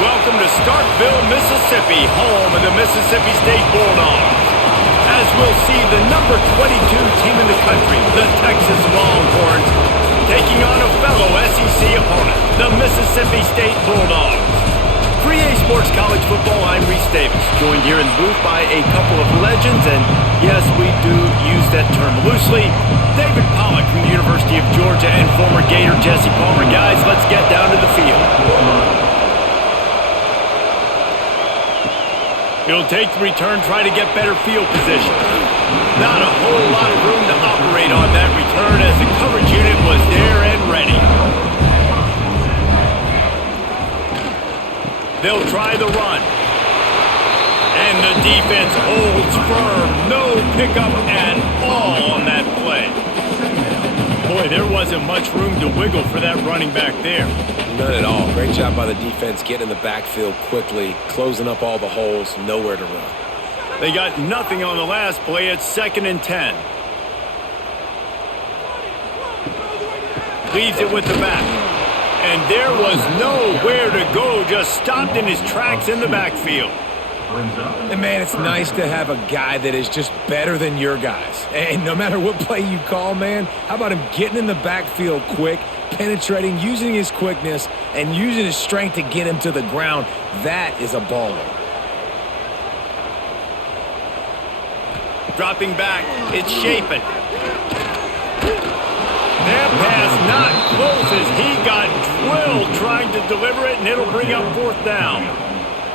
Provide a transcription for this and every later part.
Welcome to Starkville, Mississippi, home of the Mississippi State Bulldogs. As we'll see the number 22 team in the country, the Texas Longhorns, taking on a fellow SEC opponent, the Mississippi State Bulldogs. For EA Sports College Football, I'm Reese Davis, joined here in the booth by a couple of legends, and yes, we do use that term loosely. David Pollack from the University of Georgia and former Gator Jesse Palmer. Guys, let's get down to the field. It'll take the return, try to get better field position. Not a whole lot of room to operate on that return as the coverage unit was there and ready. They'll try the run. And the defense holds firm. No pickup at all on that play. Boy, there wasn't much room to wiggle for that running back there. None at all. Great job by the defense getting in the backfield quickly, closing up all the holes, nowhere to run. They got nothing on the last play. It's 2nd and 10. Leaves it with the back. And there was nowhere to go, just stopped in his tracks in the backfield. And man, it's nice to have a guy that is just better than your guys. And no matter what play you call, man, how about him getting in the backfield quick, penetrating, using his quickness, and using his strength to get him to the ground? That is a baller. Dropping back, it's Shapin. That pass not close as he got drilled trying to deliver it, and it'll bring up 4th down.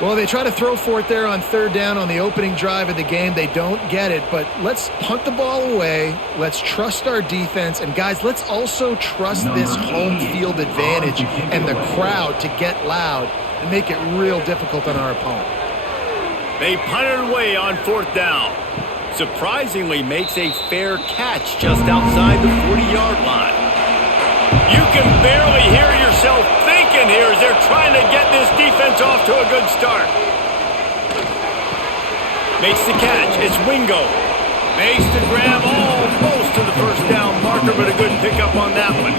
Well, they try to throw for it there on 3rd down on the opening drive of the game. They don't get it, but let's punt the ball away. Let's trust our defense. And, guys, let's also trust this home field advantage and the crowd to get loud and make it real difficult on our opponent. They punt it away on 4th down. Surprisingly makes a fair catch just outside the 40-yard line. You can barely hear yourself thinking here as they're trying to get this defense off to a good start. Makes the catch. It's Wingo. Makes the grab almost to the 1st down marker, but a good pickup on that one.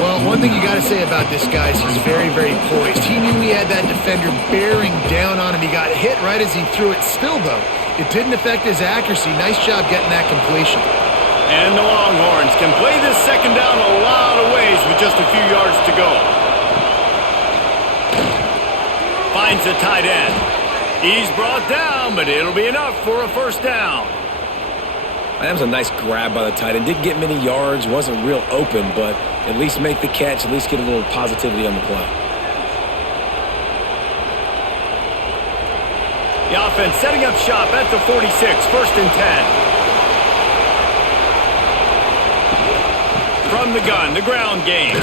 Well, one thing you got to say about this guy is he's very, very poised. He knew he had that defender bearing down on him. He got hit right as he threw it. Still, though, it didn't affect his accuracy. Nice job getting that completion. And the Longhorns can play this 2nd down a lot of ways with just a few yards to go. Finds the tight end. He's brought down, but it'll be enough for a 1st down. That was a nice grab by the tight end. Didn't get many yards, wasn't real open, but at least make the catch, at least get a little positivity on the play. The offense setting up shop at the 46, 1st and 10. From the gun, the ground game.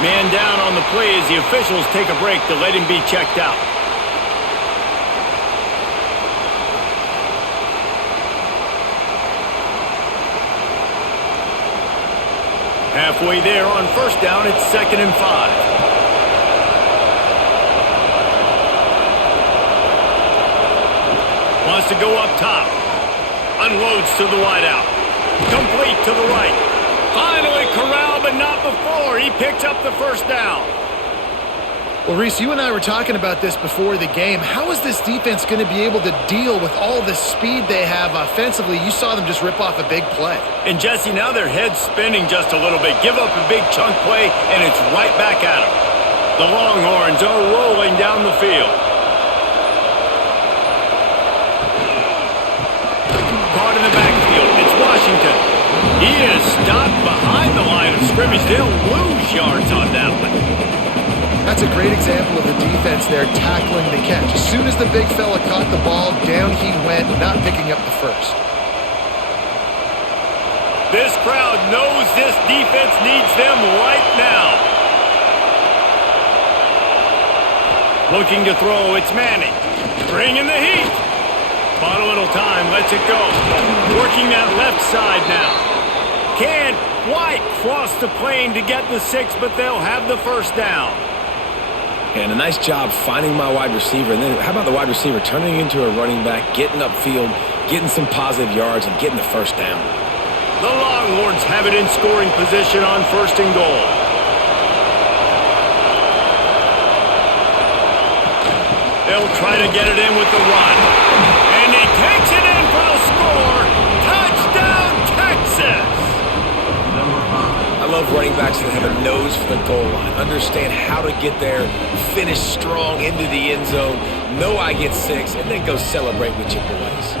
Man down on the play as the officials take a break to let him be checked out. Halfway there on 1st down, it's 2nd and 5. Wants to go up top. Unloads to the wideout. Complete to the right. Finally corralled, but not before. He picks up the 1st down. Well, Reese, you and I were talking about this before the game. How is this defense going to be able to deal with all the speed they have offensively? You saw them just rip off a big play. And, Jesse, now their head's spinning just a little bit. Give up a big chunk play, and it's right back at them. The Longhorns are rolling down the field. Caught in the backfield. It's Washington. He is stopped behind the line of scrimmage. They'll lose yards on that one. That's a great example of the defense there tackling the catch. As soon as the big fella caught the ball, down he went, not picking up the 1st. This crowd knows this defense needs them right now. Looking to throw, it's Manning. Bringing the heat. Bought a little time, lets it go. Working that left side now. Can't quite cross the plane to get the 6, but they'll have the 1st down. And a nice job finding my wide receiver. And then how about the wide receiver turning into a running back, getting upfield, getting some positive yards, and getting the 1st down. The Longhorns have it in scoring position on 1st and goal. They'll try to get it in with the run. And he takes it in for the score. Touchdown, Texas! I love running backs that have a nose for the goal line, understand how to get there, finish strong into the end zone, know I get 6, and then go celebrate with your boys.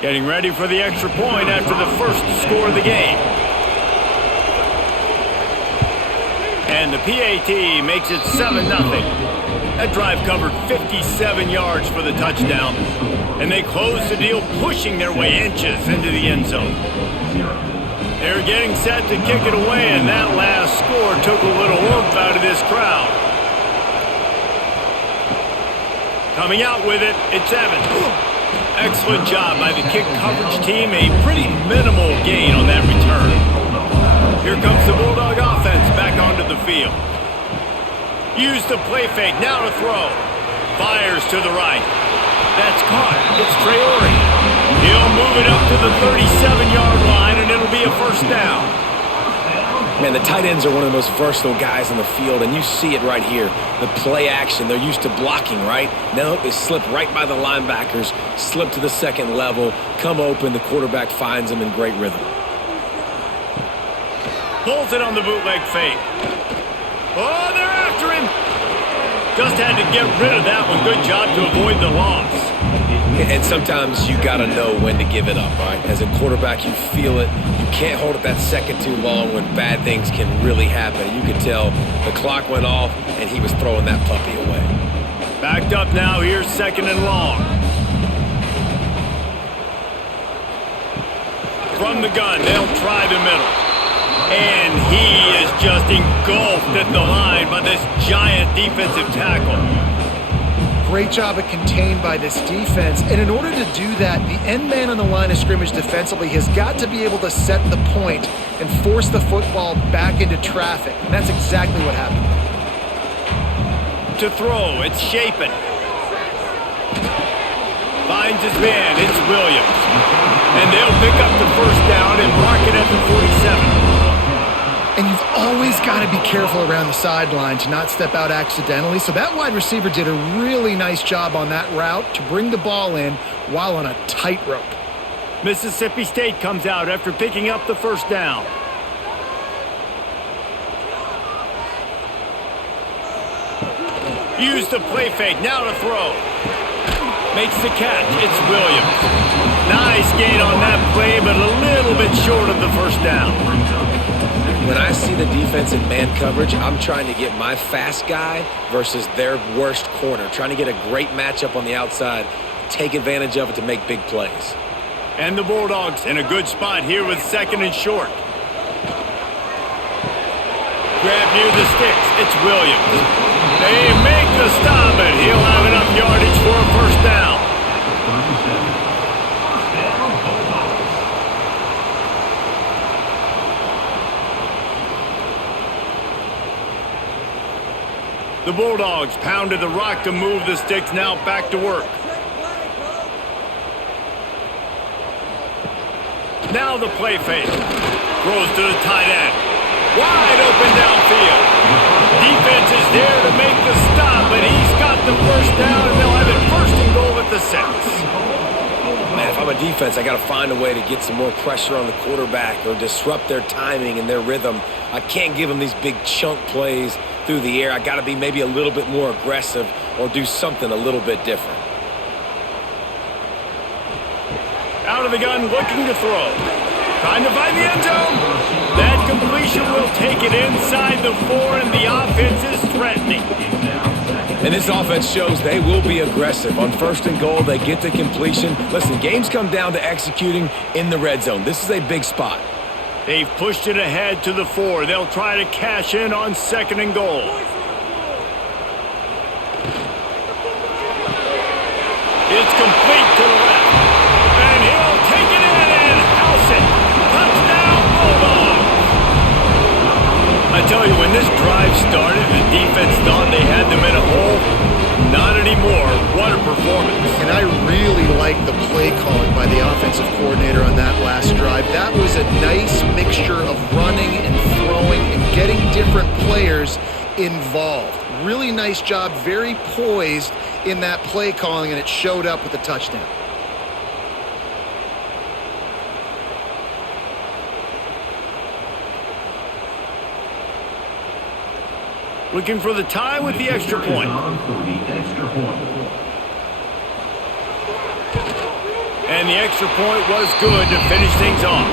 Getting ready for the extra point after the first score of the game. And the PAT makes it 7-0. That drive covered 57 yards for the touchdown. And they close the deal, pushing their way inches into the end zone. They're getting set to kick it away, and that last score took a little oomph out of this crowd. Coming out with it, it's Evans. Excellent job by the kick coverage team. A pretty minimal gain on that return. Here comes the Bulldog offense back onto the field. Use the play fake, now to throw. Fires to the right. That's caught. It's Traore. He'll move it up to the 37-yard line, and it'll be a first down. Man, the tight ends are one of the most versatile guys in the field, and you see it right here. The play action, they're used to blocking, right? Now they slip right by the linebackers, slip to the second level, come open, the quarterback finds them in great rhythm. Pulls it on the bootleg fake. Oh, they're after him. Just had to get rid of that one. Good job to avoid the loss. And sometimes you got to know when to give it up, right? As a quarterback, you feel it. You can't hold it that second too long when bad things can really happen. You could tell the clock went off, and he was throwing that puppy away. Backed up now. Here's 2nd and long. From the gun, they'll try the middle. And he is just engulfed at the line by this giant defensive tackle. Great job of contained by this defense. And in order to do that, the end man on the line of scrimmage defensively has got to be able to set the point and force the football back into traffic. And that's exactly what happened. To throw, it's Shapen. Finds his man, it's Williams. And they'll pick up the first down and mark it at the 47. And you've always got to be careful around the sideline to not step out accidentally. So that wide receiver did a really nice job on that route to bring the ball in while on a tightrope. Mississippi State comes out after picking up the first down. Use the play fake, now to throw. Makes the catch, it's Williams. Nice gain on that play, but a little bit short of the first down. When I see the defense in man coverage, I'm trying to get my fast guy versus their worst corner, trying to get a great matchup on the outside, take advantage of it to make big plays. And the Bulldogs in a good spot here with 2nd and short. Grab near the sticks, it's Williams. They make the stop, and he'll have enough yardage for a first down. The Bulldogs pounded the rock to move the sticks, now back to work. Now the play fake. Throws to the tight end. Wide open downfield. Defense is there to make the stop, but he's got the first down, and they'll have it 1st and goal at the 6. Man, if I'm a defense, I got to find a way to get some more pressure on the quarterback or disrupt their timing and their rhythm. I can't give them these big chunk plays through the air. I got to be maybe a little bit more aggressive or do something a little bit different. Out of the gun, looking to throw. Trying to find the end zone. That completion will take it inside the 4, and the offense is threatening. And this offense shows they will be aggressive. On 1st and goal, they get the completion. Listen, games come down to executing in the red zone. This is a big spot. They've pushed it ahead to the 4. They'll try to cash in on 2nd and goal. It's complete to the left. And he'll take it in and house it. Touchdown, Bulldogs. I tell you, when this drive performance. And I really like the play calling by the offensive coordinator on that last drive. That was a nice mixture of running and throwing and getting different players involved. Really nice job, very poised in that play calling, and it showed up with a touchdown. Looking for the tie with the extra point. And the extra point was good to finish things off.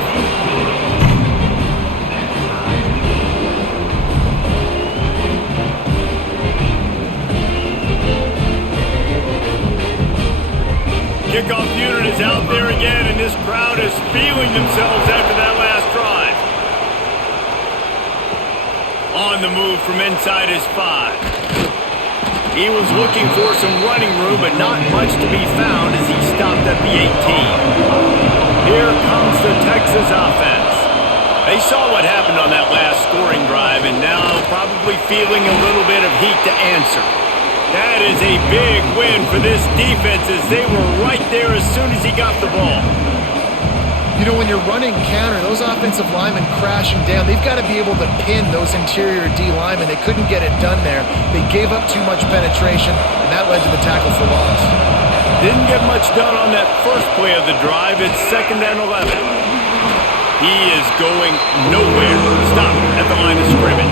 Kickoff unit is out there again, and this crowd is feeling themselves after that last drive. On the move from inside his 5. He was looking for some running room, but not much to be found as he stopped at the 18. Here comes the Texas offense. They saw what happened on that last scoring drive, and now probably feeling a little bit of heat to answer. That is a big win for this defense as they were right there as soon as he got the ball. You know, when you're running counter, those offensive linemen crashing down, they've got to be able to pin those interior D linemen. They couldn't get it done there. They gave up too much penetration, and that led to the tackle for loss. Didn't get much done on that first play of the drive. It's 2nd and 11. He is going nowhere. Stop at the line of scrimmage.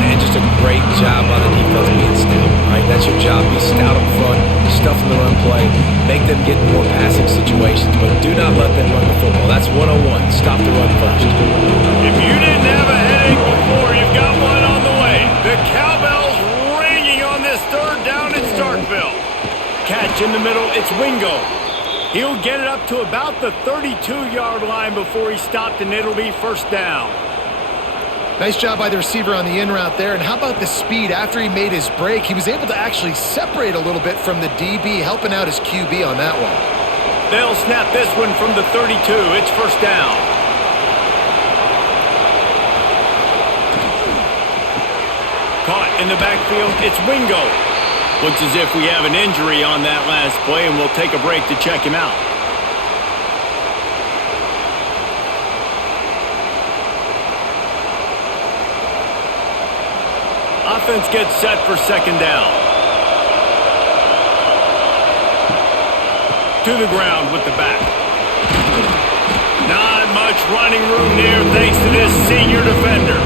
Man, just a great job by the defense being stout. Right? That's your job. Be stout up front, stuff in the run play, make them get more passing situations, but do not let them run the football. That's 101. Stop the run first. If you didn't have a headache before, you've got one on the way. The cowbell's ringing on this 3rd down in Starkville. Catch in the middle. It's Wingo. He'll get it up to about the 32-yard line before he stopped, and it'll be 1st down. Nice job by the receiver on the in route there. And how about the speed after he made his break? He was able to actually separate a little bit from the DB, helping out his QB on that one. They'll snap this one from the 32. It's 1st down. Caught in the backfield. It's Wingo. Looks as if we have an injury on that last play, and we'll take a break to check him out. Offense gets set for 2nd down. To the ground with the back. Not much running room there thanks to this senior defender.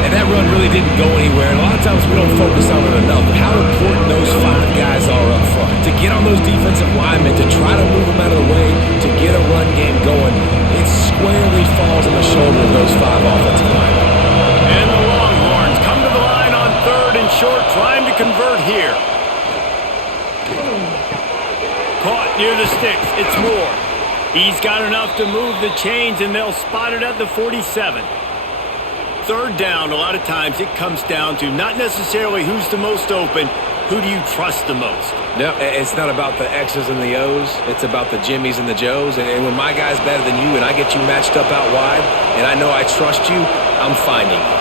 And that run really didn't go anywhere. And a lot of times we don't focus on it enough. But how important those 5 guys are up front. To get on those defensive linemen, to try to move them out of the way, to get a run game going, it squarely falls on the shoulder of those 5 offensive linemen. And the Longhorns come to the line on 3rd and short, trying to convert here. Caught near the sticks. It's Moore. He's got enough to move the chains, and they'll spot it at the 47. 3rd down, a lot of times it comes down to not necessarily who's the most open, who do you trust the most? No, it's not about the X's and the O's. It's about the Jimmies and the Joes. And when my guy's better than you and I get you matched up out wide and I know I trust you, I'm finding you.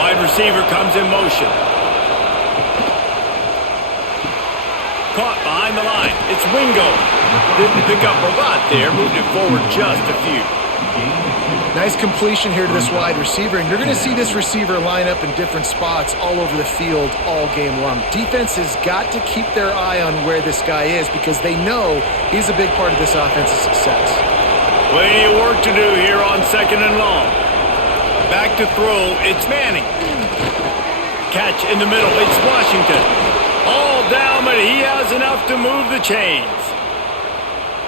Wide receiver comes in motion. Caught behind the line. It's Wingo. Didn't pick up a lot there. Moved it forward just a few. Nice completion here to this wide receiver, and you're going to see this receiver line up in different spots all over the field all game long. Defense has got to keep their eye on where this guy is because they know he's a big part of this offense's success. Plenty of work to do here on 2nd and long. Back to throw, it's Manning. Catch in the middle, it's Washington. All down, but he has enough to move the chains.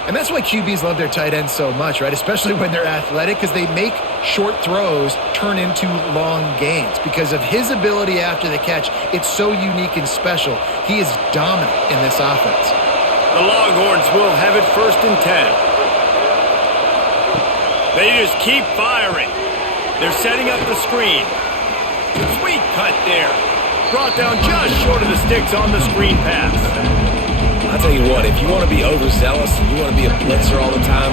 And that's why QBs love their tight ends so much, right? Especially when they're athletic, because they make short throws turn into long gains. Because of his ability after the catch, it's so unique and special. He is dominant in this offense. The Longhorns will have it 1st and 10. They just keep firing. They're setting up the screen. Sweet cut there. Brought down just short of the sticks on the screen pass. I'll tell you what, if you want to be overzealous and you want to be a blitzer all the time,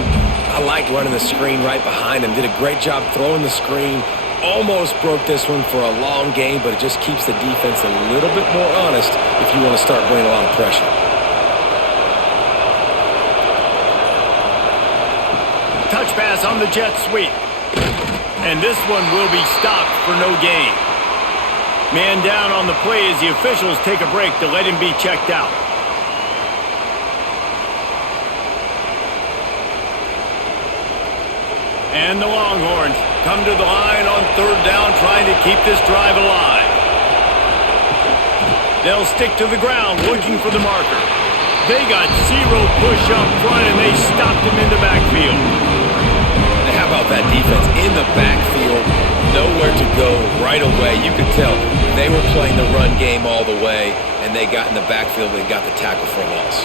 I like running the screen right behind him. Did a great job throwing the screen, almost broke this one for a long game, but it just keeps the defense a little bit more honest if you want to start bringing a lot of pressure. Touch pass on the jet sweep. And this one will be stopped for no gain. Man down on the play as the officials take a break to let him be checked out. And the Longhorns come to the line on third down, trying to keep this drive alive. They'll stick to the ground, looking for the marker. They got zero push up front, and they stopped him in the backfield. How about that defense in the backfield? Nowhere to go right away. You could tell they were playing the run game all the way, and they got in the backfield and got the tackle for a loss.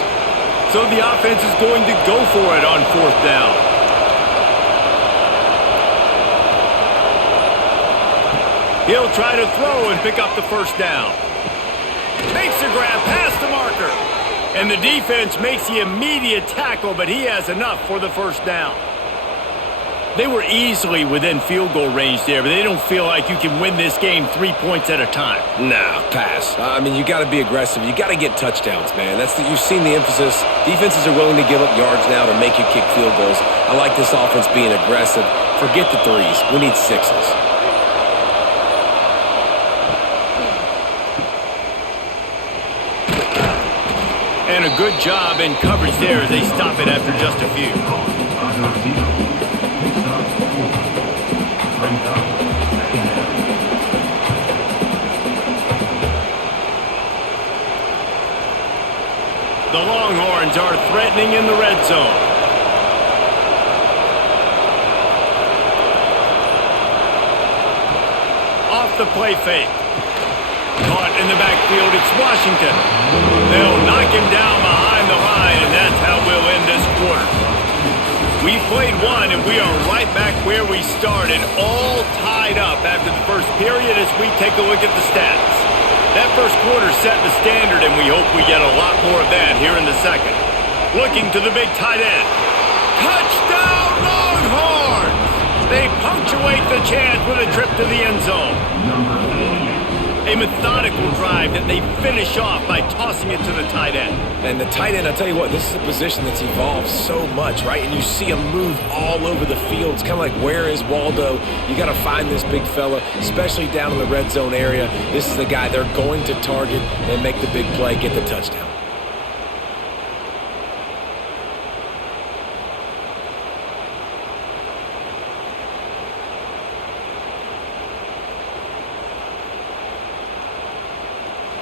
So the offense is going to go for it on fourth down. He'll try to throw and pick up the first down. Makes a grab past the marker. And the defense makes the immediate tackle, but he has enough for the first down. They were easily within field goal range there, but they don't feel like you can win this game 3 points at a time. Nah, pass. I mean, you got to be aggressive. You got to get touchdowns, man. You've seen the emphasis. Defenses are willing to give up yards now to make you kick field goals. I like this offense being aggressive. Forget the threes. We need sixes. And a good job in coverage there as they stop it after just a few. The Longhorns are threatening in the red zone. Off the play fake. Caught in the backfield, it's Washington. They'll knock him down behind the line, and that's how we'll end this quarter. We've played one, and we are right back where we started, all tied up after the first period as we take a look at the stats. That first quarter set the standard, and we hope we get a lot more of that here in the second. Looking to the big tight end. Touchdown, Longhorns! They punctuate the chance with a trip to the end zone. A methodical drive that they finish off by tossing it to the tight end. And the tight end, I'll tell you what, this is a position that's evolved so much, right? And you see him move all over the field. It's kind of like, where is Waldo? You got to find this big fella, especially down in the red zone area. This is the guy they're going to target and make the big play, get the touchdown.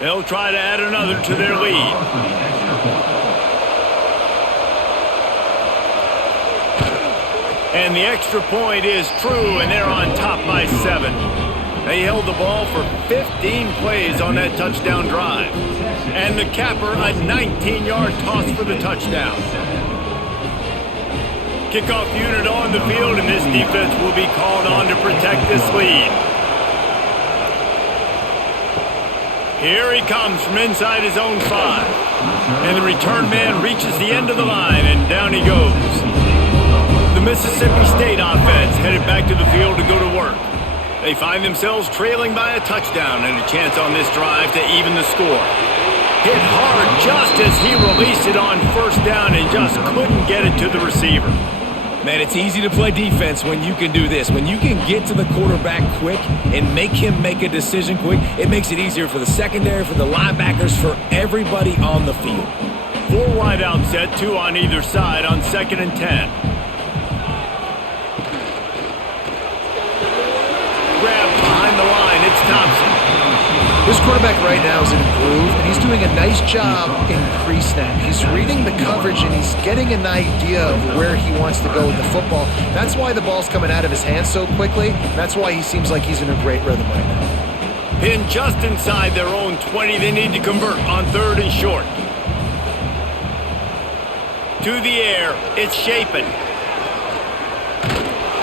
They'll try to add another to their lead. And the extra point is true, and they're on top by 7. They held the ball for 15 plays on that touchdown drive. And the capper, a 19-yard toss for the touchdown. Kickoff unit on the field, and this defense will be called on to protect this lead. Here he comes from inside his own 5. And the return man reaches the end of the line, and down he goes. The Mississippi State offense headed back to the field to go to work. They find themselves trailing by a touchdown and a chance on this drive to even the score. Hit hard just as he released it on first down and just couldn't get it to the receiver. Man, it's easy to play defense when you can do this. When you can get to the quarterback quick and make him make a decision quick, it makes it easier for the secondary, for the linebackers, for everybody on the field. 4 wide out set, 2 on either side on 2nd and 10. Grab behind the line, it's Thompson. This quarterback right now is in a groove, and he's doing a nice job in pre-snap. He's reading the coverage, and he's getting an idea of where he wants to go with the football. That's why the ball's coming out of his hands so quickly. That's why he seems like he's in a great rhythm right now. Pinned just inside their own 20, they need to convert on 3rd and short. To the air, it's Shapen.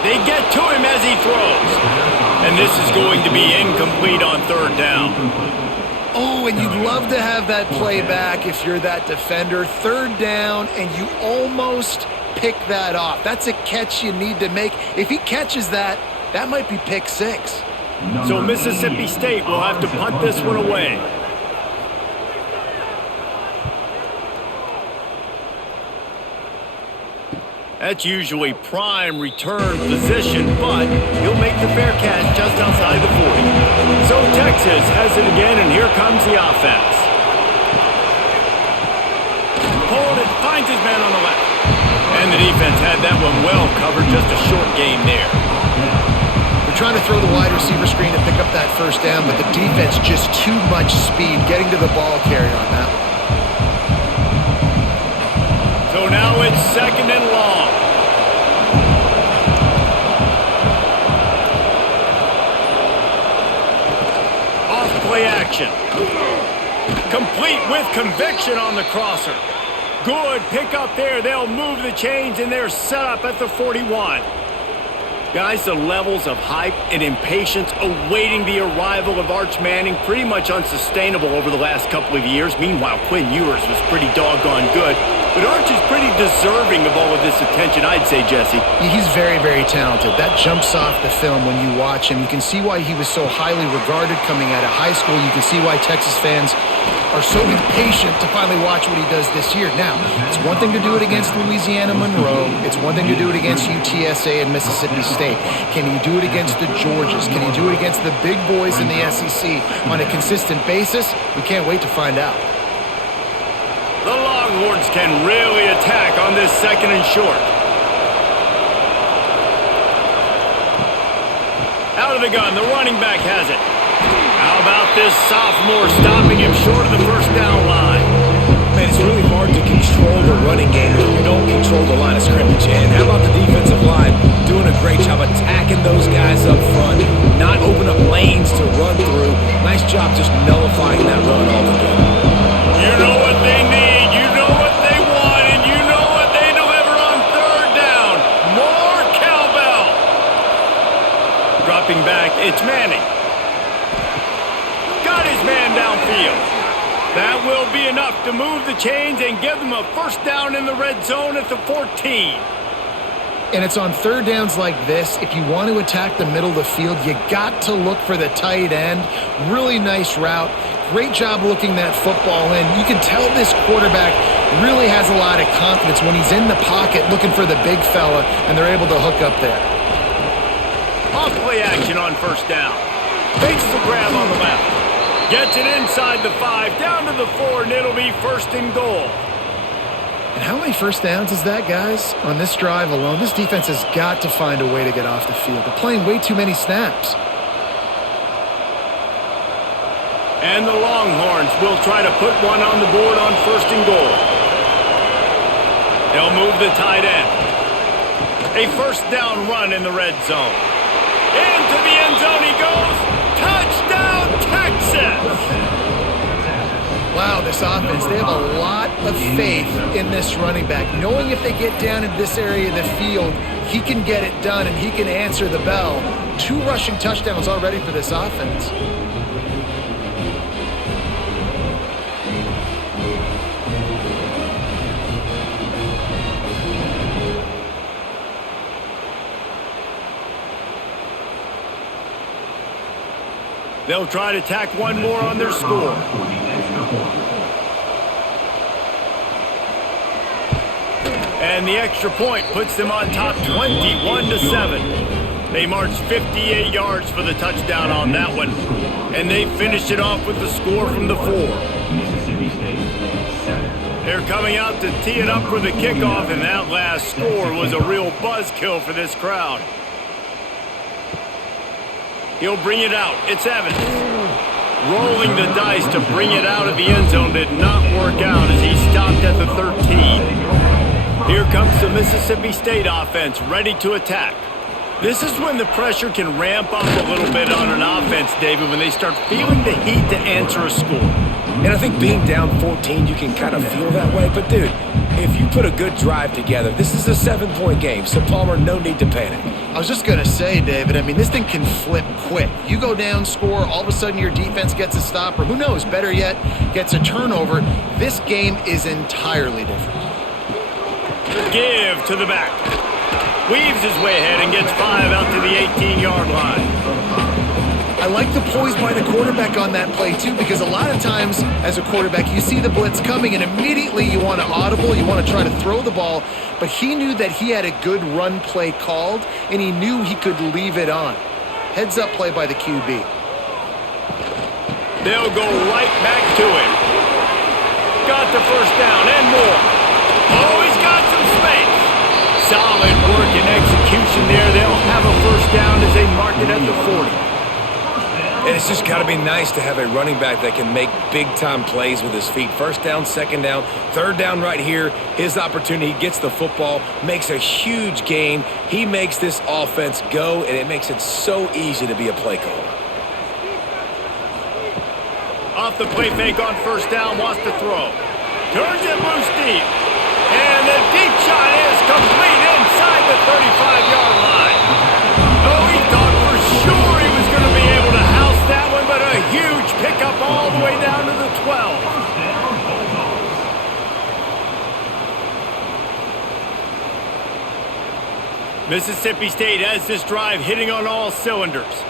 They get to him as he throws. And this is going to be incomplete on 3rd down. Oh, and you'd love to have that play back if you're that defender. 3rd down, and you almost pick that off. That's a catch you need to make. If he catches that, That might be pick 6. So Mississippi State will have to punt this one away. That's usually prime return position, but he'll make the fair catch just outside the 40. So Texas has it again, and here comes the offense. Pulled it, finds his man on the left. And the defense had that one well covered, just a short game there. They're trying to throw the wide receiver screen to pick up that first down, but the defense just too much speed getting to the ball carrier on that one. So now it's 2nd and long. Off play action. Complete with conviction on the crosser. Good pick up there. They'll move the chains, and they're set up at the 41. Guys, the levels of hype and impatience awaiting the arrival of Arch Manning pretty much unsustainable over the last couple of years. Meanwhile, Quinn Ewers was pretty doggone good. But Arch is pretty deserving of all of this attention, I'd say, Jesse. He's very, very talented. That jumps off the film when you watch him. You can see why he was so highly regarded coming out of high school. You can see why Texas fans are so impatient to finally watch what he does this year. Now, it's one thing to do it against Louisiana Monroe. It's one thing to do it against UTSA and Mississippi State. Can he do it against the Georgias? Can he do it against the big boys in the SEC on a consistent basis? We can't wait to find out. The Longhorns can really attack on this 2nd and short. Out of the gun, the running back has it. How about this sophomore stopping him short of the first down line? Man, it's really hard to control the running game if you don't control the line of scrimmage. And how about the defensive line doing a great job attacking those guys up front, not open up lanes to run through. Nice job just nullifying that run altogether. You know what they need, you know what they want, and you know what they deliver on 3rd down. More cowbell. Dropping back, it's Manning. Got his man downfield. That will be enough to move the chains and give them a first down in the red zone at the 14. And it's on 3rd downs like this. If you want to attack the middle of the field, you got to look for the tight end. Really nice route. Great job looking that football in. You can tell this quarterback really has a lot of confidence when he's in the pocket looking for the big fella, and they're able to hook up there. Off play action on 1st down. Makes the grab on the left. Gets it inside the 5, down to the 4, and it'll be 1st and goal. And how many first downs is that, guys? On this drive alone, this defense has got to find a way to get off the field. They're playing way too many snaps. And the Longhorns will try to put one on the board on 1st and goal. They'll move the tight end. A 1st down run in the red zone. Into the end zone he goes. Touchdown, Texas! Wow, this offense, they have a lot of faith in this running back. Knowing if they get down in this area of the field, he can get it done and he can answer the bell. 2 rushing touchdowns already for this offense. They'll try to tack one more on their score. And the extra point puts them on top 21-7. They marched 58 yards for the touchdown on that one. And they finished it off with the score from the 4. They're coming out to tee it up for the kickoff, and that last score was a real buzzkill for this crowd. He'll bring it out. It's Evans. Rolling the dice to bring it out of the end zone did not work out as he stopped at the 13. Here comes the Mississippi State offense ready to attack. This is when the pressure can ramp up a little bit on an offense, David, when they start feeling the heat to answer a score. And I think being down 14, you can kind of feel that way. But, dude, if you put a good drive together, this is a 7-point game. So, Palmer, no need to panic. I was just going to say, David, I mean, this thing can flip quick. You go down, score, all of a sudden your defense gets a stop, or who knows, better yet, gets a turnover. This game is entirely different. Give to the back. weaves his way ahead and gets 5 out to the 18-yard line. I like the poise by the quarterback on that play, too, because a lot of times as a quarterback, you see the blitz coming, and immediately you want to audible, you want to try to throw the ball, but he knew that he had a good run play called, and he knew he could leave it on. Heads-up play by the QB. They'll go right back to him. Got the first down and more. Oh, he's got some space. Solid work and execution there. They'll have a first down as they mark it at the 40. And it's just got to be nice to have a running back that can make big-time plays with his feet. First down, second down, third down right here. His opportunity, he gets the football, makes a huge gain. He makes this offense go, and it makes it so easy to be a play caller. Off the play fake on first down, wants to throw. Turns it loose deep. And the deep shot is complete inside the 35-yard line. Oh, he thought for sure he was going to be able to house that one, but a huge pickup all the way down to the 12. Mississippi State has this drive hitting on all cylinders.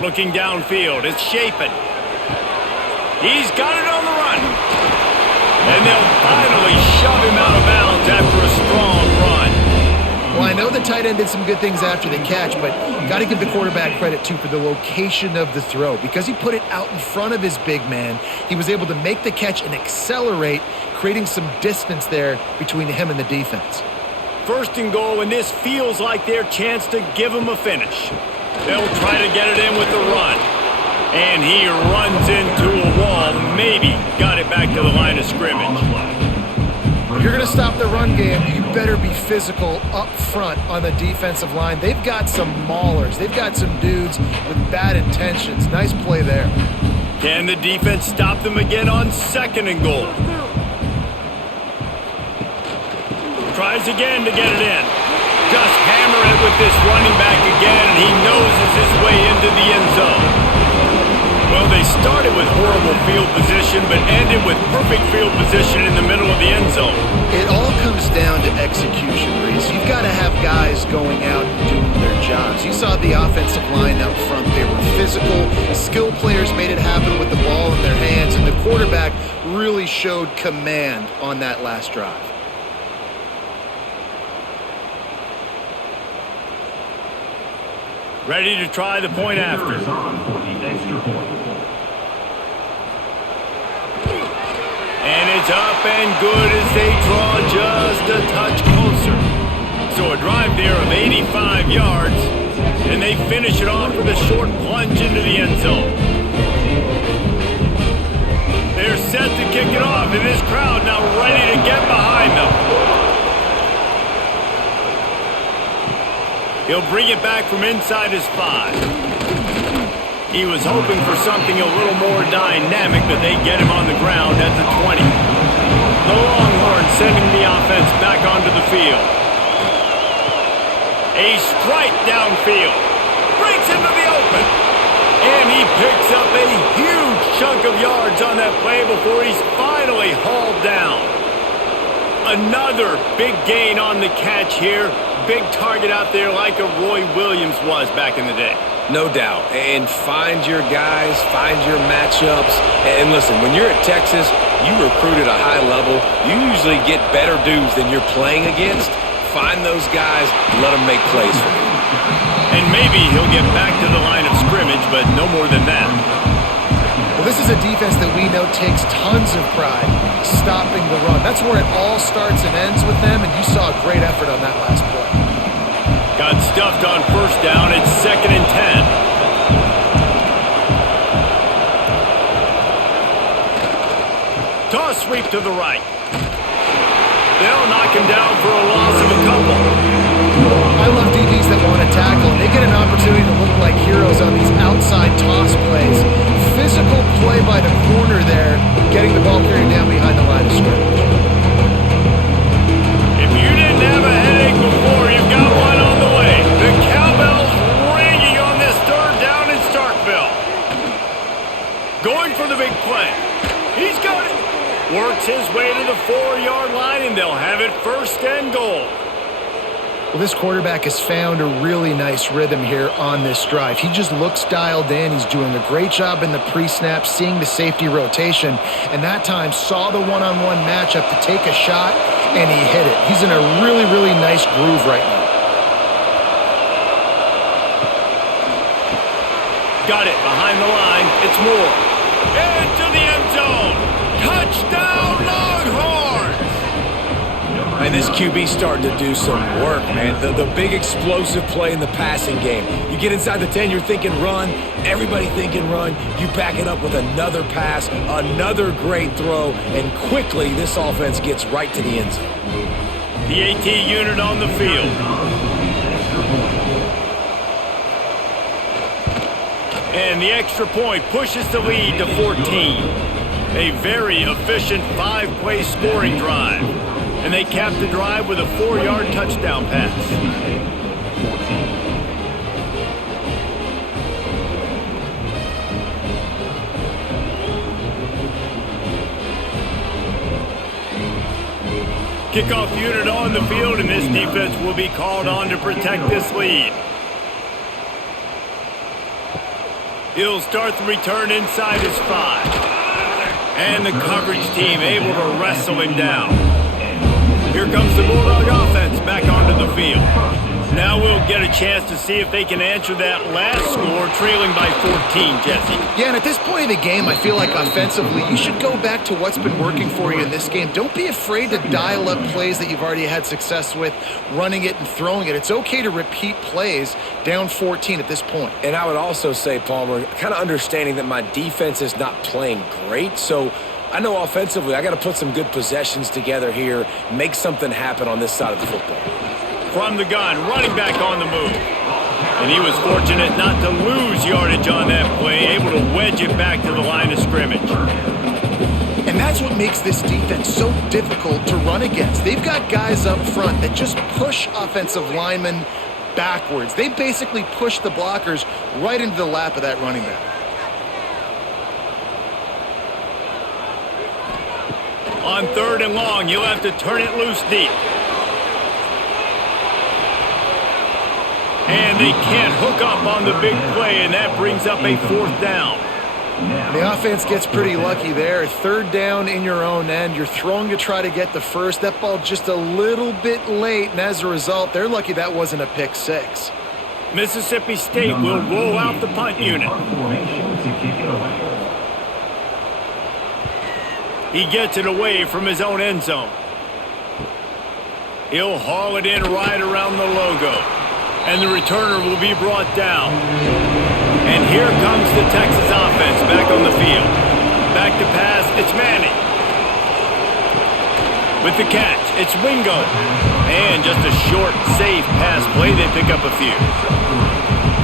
Looking downfield, it's Shapen. He's got it on the run. And they'll finally shove him out of bounds after a strong run. Well, I know the tight end did some good things after the catch, but you got to give the quarterback credit, too, for the location of the throw. Because he put it out in front of his big man, he was able to make the catch and accelerate, creating some distance there between him and the defense. First and goal, and this feels like their chance to give him a finish. They'll try to get it in with the run. And he runs into a wall. Maybe got it back to the line of scrimmage. If you're going to stop the run game, you better be physical up front on the defensive line. They've got some maulers. They've got some dudes with bad intentions. Nice play there. Can the defense stop them again on second and goal? Tries again to get it in. Just hammer it with this running back again, and he noses his way into the end zone. Well, they started with horrible field position, but ended with perfect field position in the middle of the end zone. It all comes down to execution, Reese. You've got to have guys going out and doing their jobs. You saw the offensive line up front. They were physical. Skilled players made it happen with the ball in their hands, and the quarterback really showed command on that last drive. Ready to try the point after. And it's up and good as they draw just a touch closer. So a drive there of 85 yards, and they finish it off with a short plunge into the end zone. They're set to kick it off, and this crowd now ready to get behind them. He'll bring it back from inside his 5. He was hoping for something a little more dynamic, but they get him on the ground at the 20. The Longhorns sending the offense back onto the field. A strike downfield. Breaks into the open. And he picks up a huge chunk of yards on that play before he's finally hauled down. Another big gain on the catch here. Big target out there like a Roy Williams was back in the day. No doubt. And find your guys, find your matchups. And listen, when you're at Texas, you recruit at a high level. You usually get better dudes than you're playing against. Find those guys, let them make plays for you. And maybe he'll get back to the line of scrimmage, but no more than that. Well, this is a defense that we know takes tons of pride stopping the run. That's where it all starts and ends with them, and you saw a great effort on that last play. Got stuffed on first down. It's 2nd and 10. Toss sweep to the right. They'll knock him down for a loss of a couple. I love DBs that want to tackle. They get an opportunity to look like heroes on these outside toss plays. Physical play by the corner there, getting the ball carried down behind the line of scrimmage. If you didn't have a headache before, you've got one on the way. The cowbell's ringing on this third down in Starkville. Going for the big play. He's got it. Works his way to the 4-yard line, and they'll have this quarterback has found a really nice rhythm here on this drive. He just looks dialed in. He's doing a great job in the pre-snap, seeing the safety rotation, and that time saw the one-on-one matchup to take a shot, and he hit it. He's in a really, really nice groove right now. Got it behind the line. It's Moore. Into the end zone. Touchdown, Longhorns! And this QB's starting to do some work, man. The big explosive play in the passing game. You get inside the 10, you're thinking run. Everybody thinking run. You back it up with another pass, another great throw, and quickly this offense gets right to the end zone. The AT unit on the field. And the extra point pushes the lead to 14. A very efficient 5-play scoring drive. And they cap the drive with a 4-yard touchdown pass. Kickoff unit on the field, and this defense will be called on to protect this lead. He'll start the return inside his 5. And the coverage team able to wrestle him down. Here comes the Bulldog offense back onto the field. Now we'll get a chance to see if they can answer that last score, trailing by 14, Jesse. Yeah, and at this point of the game, I feel like offensively, you should go back to what's been working for you in this game. Don't be afraid to dial up plays that you've already had success with, running it and throwing it. It's okay to repeat plays down 14 at this point. And I would also say, Palmer, kind of understanding that my defense is not playing great, so I know offensively I got to put some good possessions together here, make something happen on this side of the football. From the gun, running back on the move. And he was fortunate not to lose yardage on that play, able to wedge it back to the line of scrimmage. And that's what makes this defense so difficult to run against. They've got guys up front that just push offensive linemen backwards. They basically push the blockers right into the lap of that running back. On 3rd and long, you'll have to turn it loose deep. And they can't hook up on the big play, and that brings up a 4th down. The offense gets pretty lucky there. 3rd down in your own end. You're throwing to try to get the first. That ball just a little bit late, and as a result, they're lucky that wasn't a pick 6. Mississippi State will roll out the punt unit. He gets it away from his own end zone. He'll haul it in right around the logo. And the returner will be brought down. And here comes the Texas offense back on the field. Back to pass, it's Manning. With the catch, it's Wingo. And just a short, safe pass play, they pick up a few.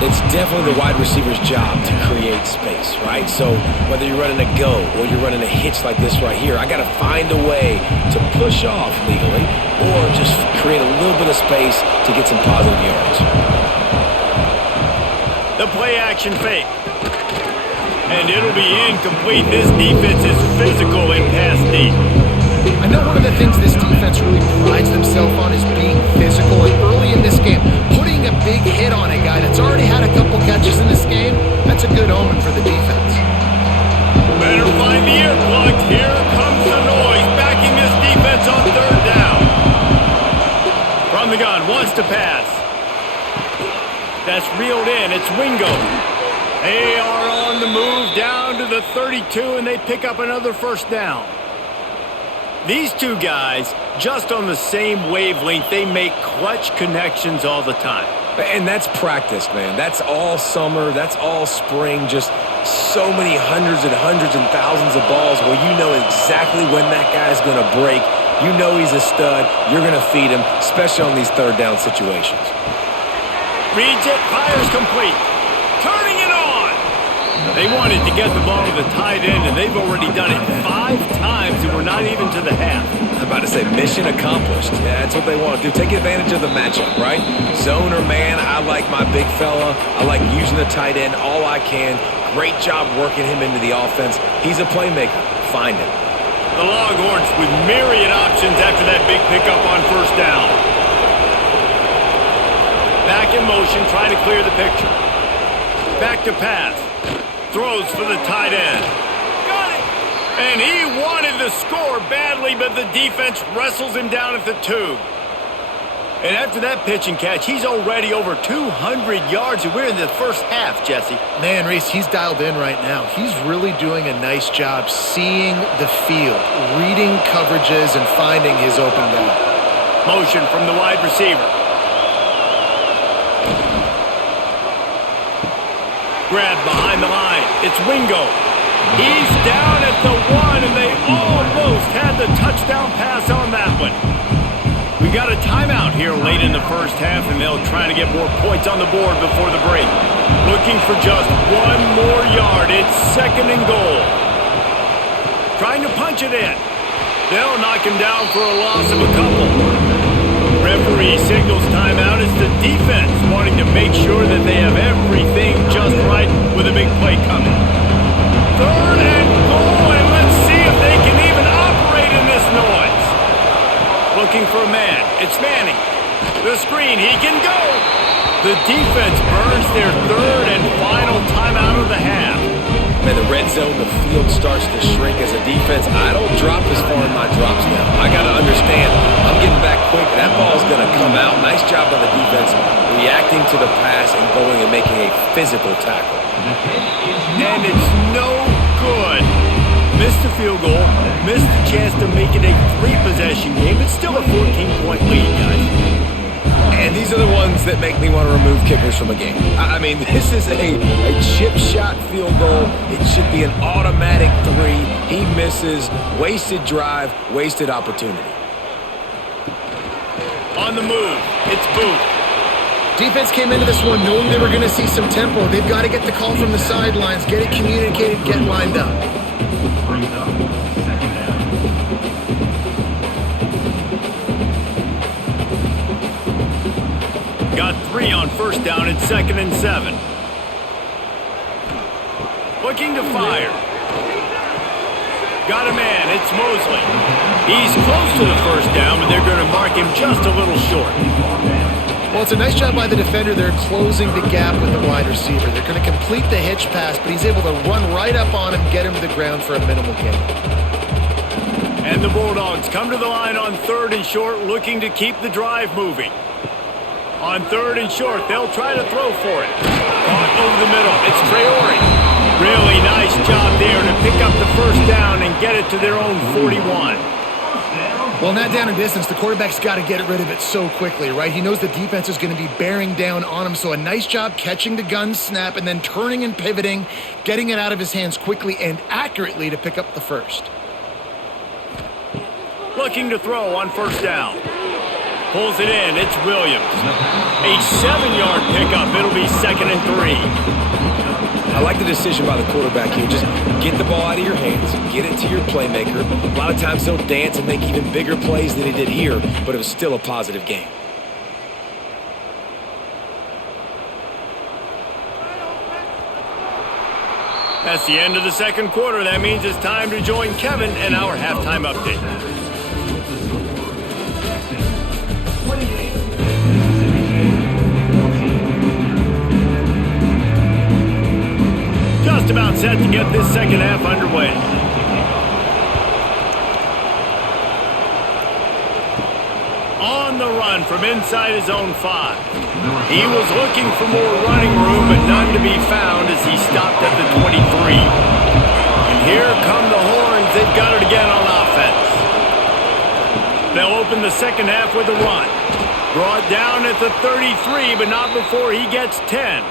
It's definitely the wide receiver's job to create space, right? So whether you're running a go or you're running a hitch like this right here, I got to find a way to push off legally or just create a little bit of space to get some positive yards. The play action fake. And it'll be incomplete. This defense is physical in pass deep. I know one of the things this defense really prides themselves on is being physical. And early in this game, putting a big hit on a guy that's already had a couple catches in this game, that's a good omen for the defense. Better find the earplugs. Here comes the noise, backing this defense on 3rd down. From the gun, wants to pass. That's reeled in. It's Wingo. They are on the move down to the 32, and they pick up another 1st down. These two guys, just on the same wavelength, they make clutch connections all the time. And that's practice, man. That's all summer. That's all spring. Just so many hundreds and thousands of balls where you know exactly when that guy's going to break. You know he's a stud. You're going to feed him, especially on these 3rd down situations. Reads it, fires complete. Turning it on. They wanted to get the ball to the tight end, and they've already done it 5 times, and we're not even to the half. I'm about to say mission accomplished. Yeah, that's what they want to do. Take advantage of the matchup, right? Zone or man, I like my big fella. I like using the tight end all I can. Great job working him into the offense. He's a playmaker. Find him. The Longhorns with myriad options after that big pickup on 1st down. back in motion, trying to clear the picture. Back to pass. Throws for the tight end. Got it! And he wanted to score badly, but the defense wrestles him down at the 2. And after that pitch and catch, he's already over 200 yards, and we're in the first half, Jesse. Man, Reese, he's dialed in right now. He's really doing a nice job seeing the field, reading coverages, and finding his open guy. Motion from the wide receiver. Grab behind the line. It's Wingo. He's down at the 1, and they almost had the touchdown pass on that one. We got a timeout here late in the first half, and they'll try to get more points on the board before the break. Looking for just 1 more yard. It's 2nd and goal. Trying to punch it in. They'll knock him down for a loss of a couple. Referee signals timeout as the defense wanting to make sure that they have everything just right with a big play coming. 3rd and goal, and let's see if they can even operate in this noise. Looking for a man. It's Manning. The screen. He can go. The defense burns their 3rd and final timeout of the half. Man, the red zone, the field starts to shrink as a defense. I don't drop as far in my drops now. I got to understand, I'm getting back quick. That ball's going to come out. Nice job by the defense reacting to the pass and going and making a physical tackle. And it's no good. Missed the field goal, missed the chance to make it a 3-possession game. It's still a 14-point lead, guys. And these are the ones that make me want to remove kickers from a game. I mean, this is a chip shot field goal. It should be an automatic 3. He misses. Wasted drive, wasted opportunity. On the move, it's Booth. Defense came into this one knowing they were going to see some tempo. They've got to get the call from the sidelines, get it communicated, get lined up. Got 3 on first down. It's 2nd and 7. Looking to fire. Got a man. It's Mosley. He's close to the first down, but they're going to mark him just a little short. Well, it's a nice job by the defender. They're closing the gap with the wide receiver. They're going to complete the hitch pass, but he's able to run right up on him, get him to the ground for a minimal gain. And the Bulldogs come to the line on 3rd and short, looking to keep the drive moving. On 3rd and short, they'll try to throw for it. Caught over the middle. It's Traore. Really nice job there to pick up the first down and get it to their own 41. Well, not down in distance. The quarterback's got to get rid of it so quickly, right? He knows the defense is going to be bearing down on him, so a nice job catching the gun snap and then turning and pivoting, getting it out of his hands quickly and accurately to pick up the first. Looking to throw on first down. Pulls it in. It's Williams. A 7-yard pickup. It'll be 2nd and 3. I like the decision by the quarterback here. Just get the ball out of your hands, get it to your playmaker. A lot of times he'll dance and make even bigger plays than he did here, but it was still a positive game. That's the end of the second quarter. That means it's time to join Kevin and our halftime update. Just about set to get this second half underway. On the run from inside his own 5. He was looking for more running room, but none to be found as he stopped at the 23. And here come the Horns. They've got it again on offense. They'll open the second half with a run. Brought down at the 33, but not before he gets 10.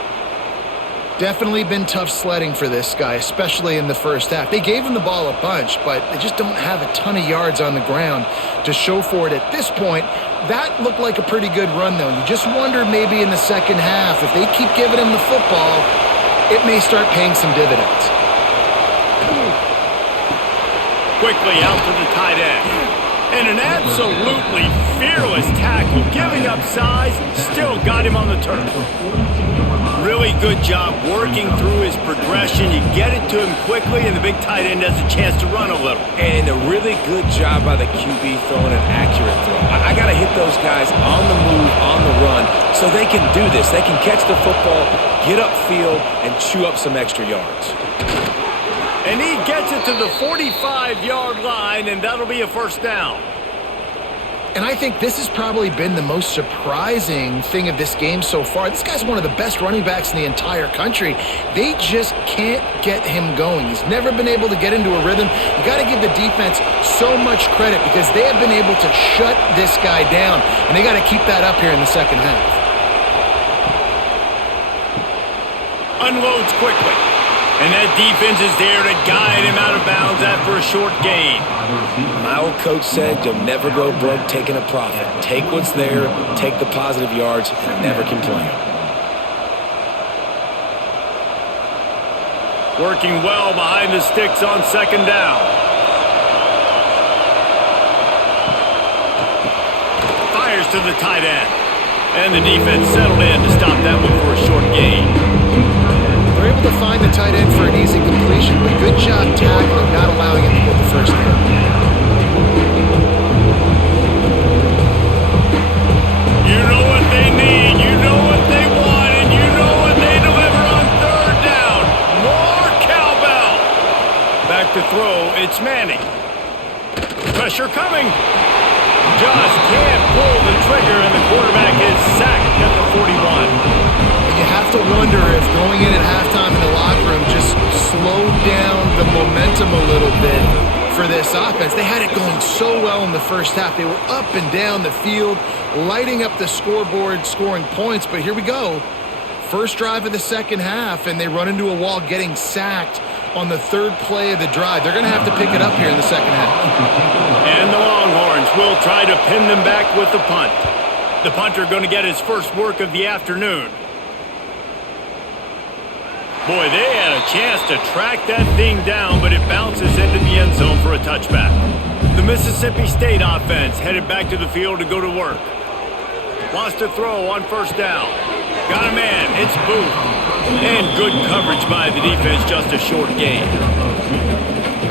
Definitely been tough sledding for this guy, especially in the first half. They gave him the ball a bunch, but they just don't have a ton of yards on the ground to show for it at this point. That looked like a pretty good run, though. You just wonder maybe in the second half, if they keep giving him the football, it may start paying some dividends. Quickly out to the tight end. And an absolutely fearless tackle, giving up size, still got him on the turf. Really good job working through his progression. You get it to him quickly, and the big tight end has a chance to run a little. And a really good job by the QB throwing an accurate throw. I got to hit those guys on the move, on the run, so they can do this. They can catch the football, get upfield, and chew up some extra yards. And he gets it to the 45-yard line, and that'll be a first down. And I think this has probably been the most surprising thing of this game so far. This guy's one of the best running backs in the entire country. They just can't get him going. He's never been able to get into a rhythm. You got to give the defense so much credit because they have been able to shut this guy down, and they got to keep that up here in the second half. Unloads quickly. And that defense is there to guide him out of bounds after a short gain. My old coach said you'll never go broke taking a profit. Take what's there, take the positive yards, and never complain. Working well behind the sticks on second down. Fires to the tight end. And the defense settled in to stop that one for a short gain. They're able to find the tight end for an easy completion, but good job tackling, not allowing him to get the first down. You know what they need, you know what they want, and you know what they deliver on third down. More cowbell. Back to throw, it's Manning. Pressure coming. Just can't pull the trigger, and the quarterback is sacked at the 41. You have to wonder if going in at halftime in the locker room just slowed down the momentum a little bit for this offense. They had it going so well in the first half. They were up and down the field, lighting up the scoreboard, scoring points. But here we go. First drive of the second half, and they run into a wall getting sacked on the third play of the drive. They're going to have to pick it up here in the second half. And the Longhorns will try to pin them back with the punt. The punter going to get his first work of the afternoon. Boy, they had a chance to track that thing down, but it bounces into the end zone for a touchback. The Mississippi State offense headed back to the field to go to work. Wants to throw on first down. Got a man, it's Booth. And good coverage by the defense, just a short gain.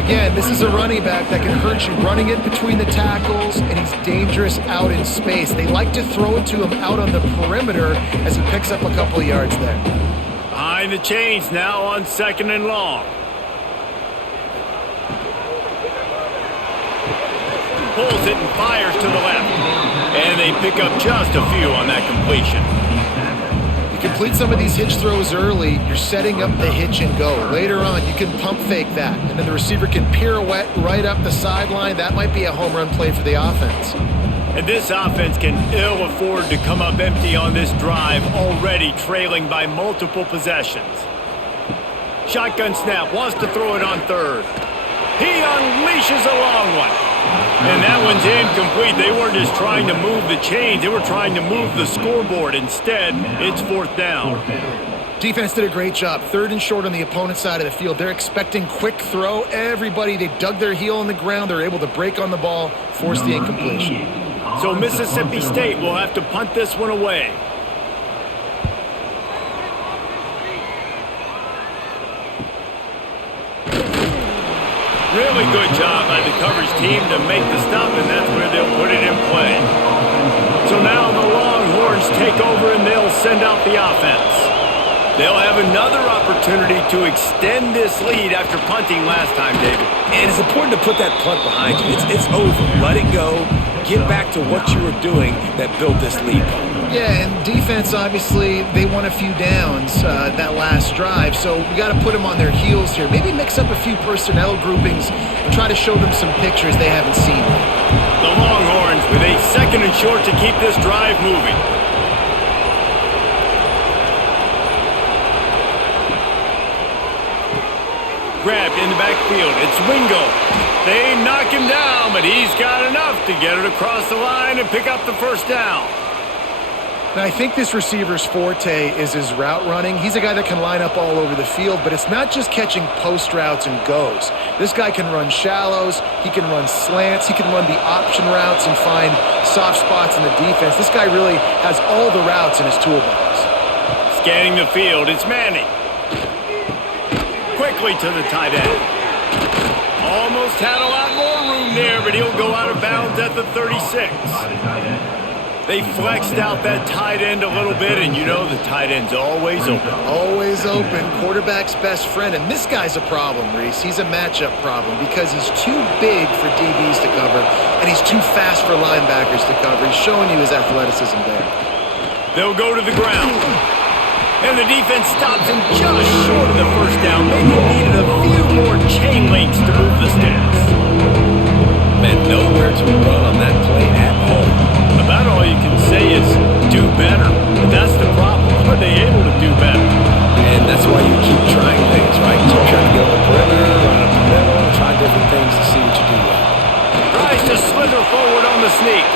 Again, this is a running back that can hurt you running it between the tackles, and he's dangerous out in space. They like to throw it to him out on the perimeter as he picks up a couple of yards there. Behind the chains now on second and long. Pulls it and fires to the left. And they pick up just a few on that completion. You complete some of these hitch throws early, you're setting up the hitch and go. Later on, you can pump fake that, and then the receiver can pirouette right up the sideline. That might be a home run play for the offense. And this offense can ill afford to come up empty on this drive, already trailing by multiple possessions. Shotgun snap, wants to throw it on third. He unleashes a long one. And that one's incomplete. They weren't just trying to move the chains, they were trying to move the scoreboard. Instead, it's fourth down. Defense did a great job. Third and short on the opponent's side of the field. They're expecting quick throw. Everybody, they dug their heel in the ground. They're able to break on the ball, force the incompletion. So Mississippi State will have to punt this one away. Really good job by the coverage team to make the stop, and that's where they'll put it in play. So now the Longhorns take over, and they'll send out the offense. They'll have another opportunity to extend this lead after punting last time, David. And it's important to put that punt behind you. It's over. Let it go. Get back to what you were doing that built this lead. Yeah, and defense, obviously, they won a few downs that last drive, so we got to put them on their heels here. Maybe mix up a few personnel groupings and try to show them some pictures they haven't seen yet. The Longhorns with a second and short to keep this drive moving. Grabbed in the backfield. It's Wingo. They knock him down, but he's got enough to get it across the line and pick up the first down. And I think this receiver's forte is his route running. He's a guy that can line up all over the field, but it's not just catching post routes and goes. This guy can run shallows, he can run slants, he can run the option routes and find soft spots in the defense. This guy really has all the routes in his toolbox. Scanning the field, it's Manning. Quickly to the tight end. Almost had a lot more room there, but he'll go out of bounds at the 36. They flexed out that tight end a little bit, and you know the tight end's always open. Always open. Quarterback's best friend. And this guy's a problem, Reese. He's a matchup problem because he's too big for DBs to cover, and he's too fast for linebackers to cover. He's showing you his athleticism there. They'll go to the ground. And the defense stops him just short of the first down. Maybe needed a few more chain links to move the sticks. Man, nowhere to run on that play at all. About all you can say is do better. But that's the problem. Are they able to do better? And that's why you keep trying things, right? Keep trying to get on the perimeter, run up the middle, try different things to see what you do well. Tries to slither forward on the sneak.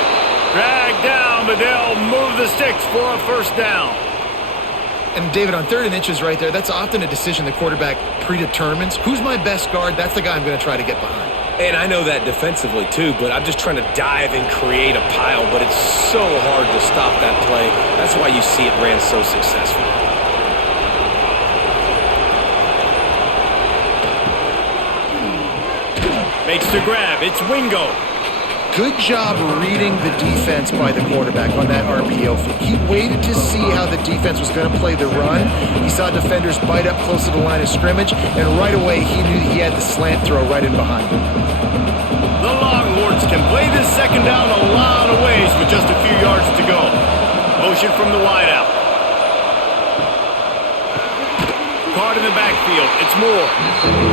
Drag down, but they'll move the sticks for a first down. And David, on 3rd and inches right there, that's often a decision the quarterback predetermines. Who's my best guard? That's the guy I'm going to try to get behind. And I know that defensively too, but I'm just trying to dive and create a pile, but it's so hard to stop that play. That's why you see it ran so successfully. Makes the grab. It's Wingo. Good job reading the defense by the quarterback on that RPO feed. He waited to see how the defense was going to play the run. He saw defenders bite up close to the line of scrimmage, and right away he knew he had the slant throw right in behind him. The Longhorns can play this second down a lot of ways with just a few yards to go. Motion from the wideout. Caught in the backfield. It's Moore.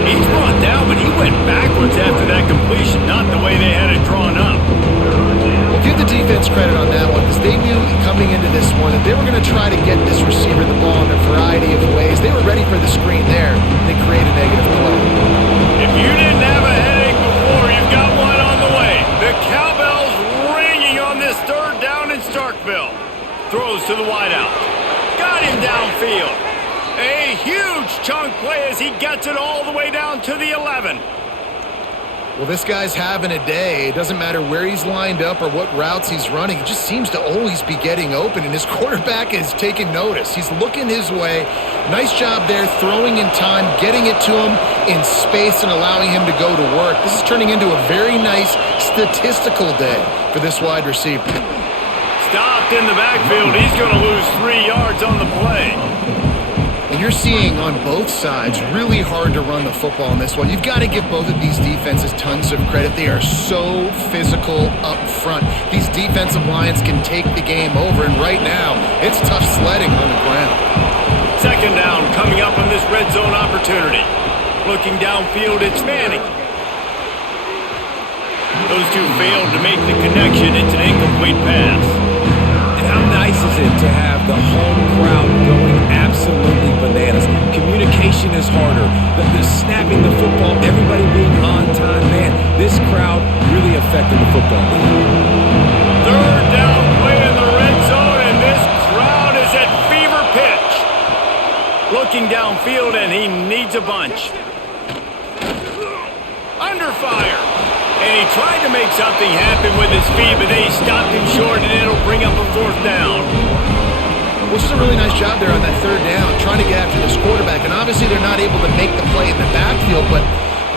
He's brought down, but he went backwards after that completion, not the way they had it drawn up. Well, give the defense credit on that one because they knew coming into this one that they were going to try to get this receiver the ball in a variety of ways. They were ready for the screen there. They create a negative play. If you didn't have a headache before, you've got one on the way. The cowbell's ringing on this 3rd down in Starkville. Throws to the wideout. Got him downfield. A huge chunk play as he gets it all the way down to the 11. Well, this guy's having a day. It doesn't matter where he's lined up or what routes he's running. He just seems to always be getting open, and his quarterback is taking notice. He's looking his way. Nice job there, throwing in time, getting it to him in space and allowing him to go to work. This is turning into a very nice statistical day for this wide receiver. Stopped in the backfield. He's going to lose 3 yards on the play. And you're seeing on both sides really hard to run the football in this one. You've got to give both of these defenses tons of credit. They are so physical up front. These defensive lines can take the game over, and right now, it's tough sledding on the ground. Second down coming up on this red zone opportunity. Looking downfield, it's Manning. Those two failed to make the connection. It's an incomplete pass. How nice is it to have the home crowd going absolutely bananas? Communication is harder. The snapping the football, everybody being on time. Man, this crowd really affected the football game. 3rd down play in the red zone, and this crowd is at fever pitch. Looking downfield, and he needs a bunch. Under fire. And he tried to make something happen with his feet, but they stopped him short, and it'll bring up a 4th down. Which is a really nice job there on that 3rd down, trying to get after this quarterback. And obviously they're not able to make the play in the backfield, but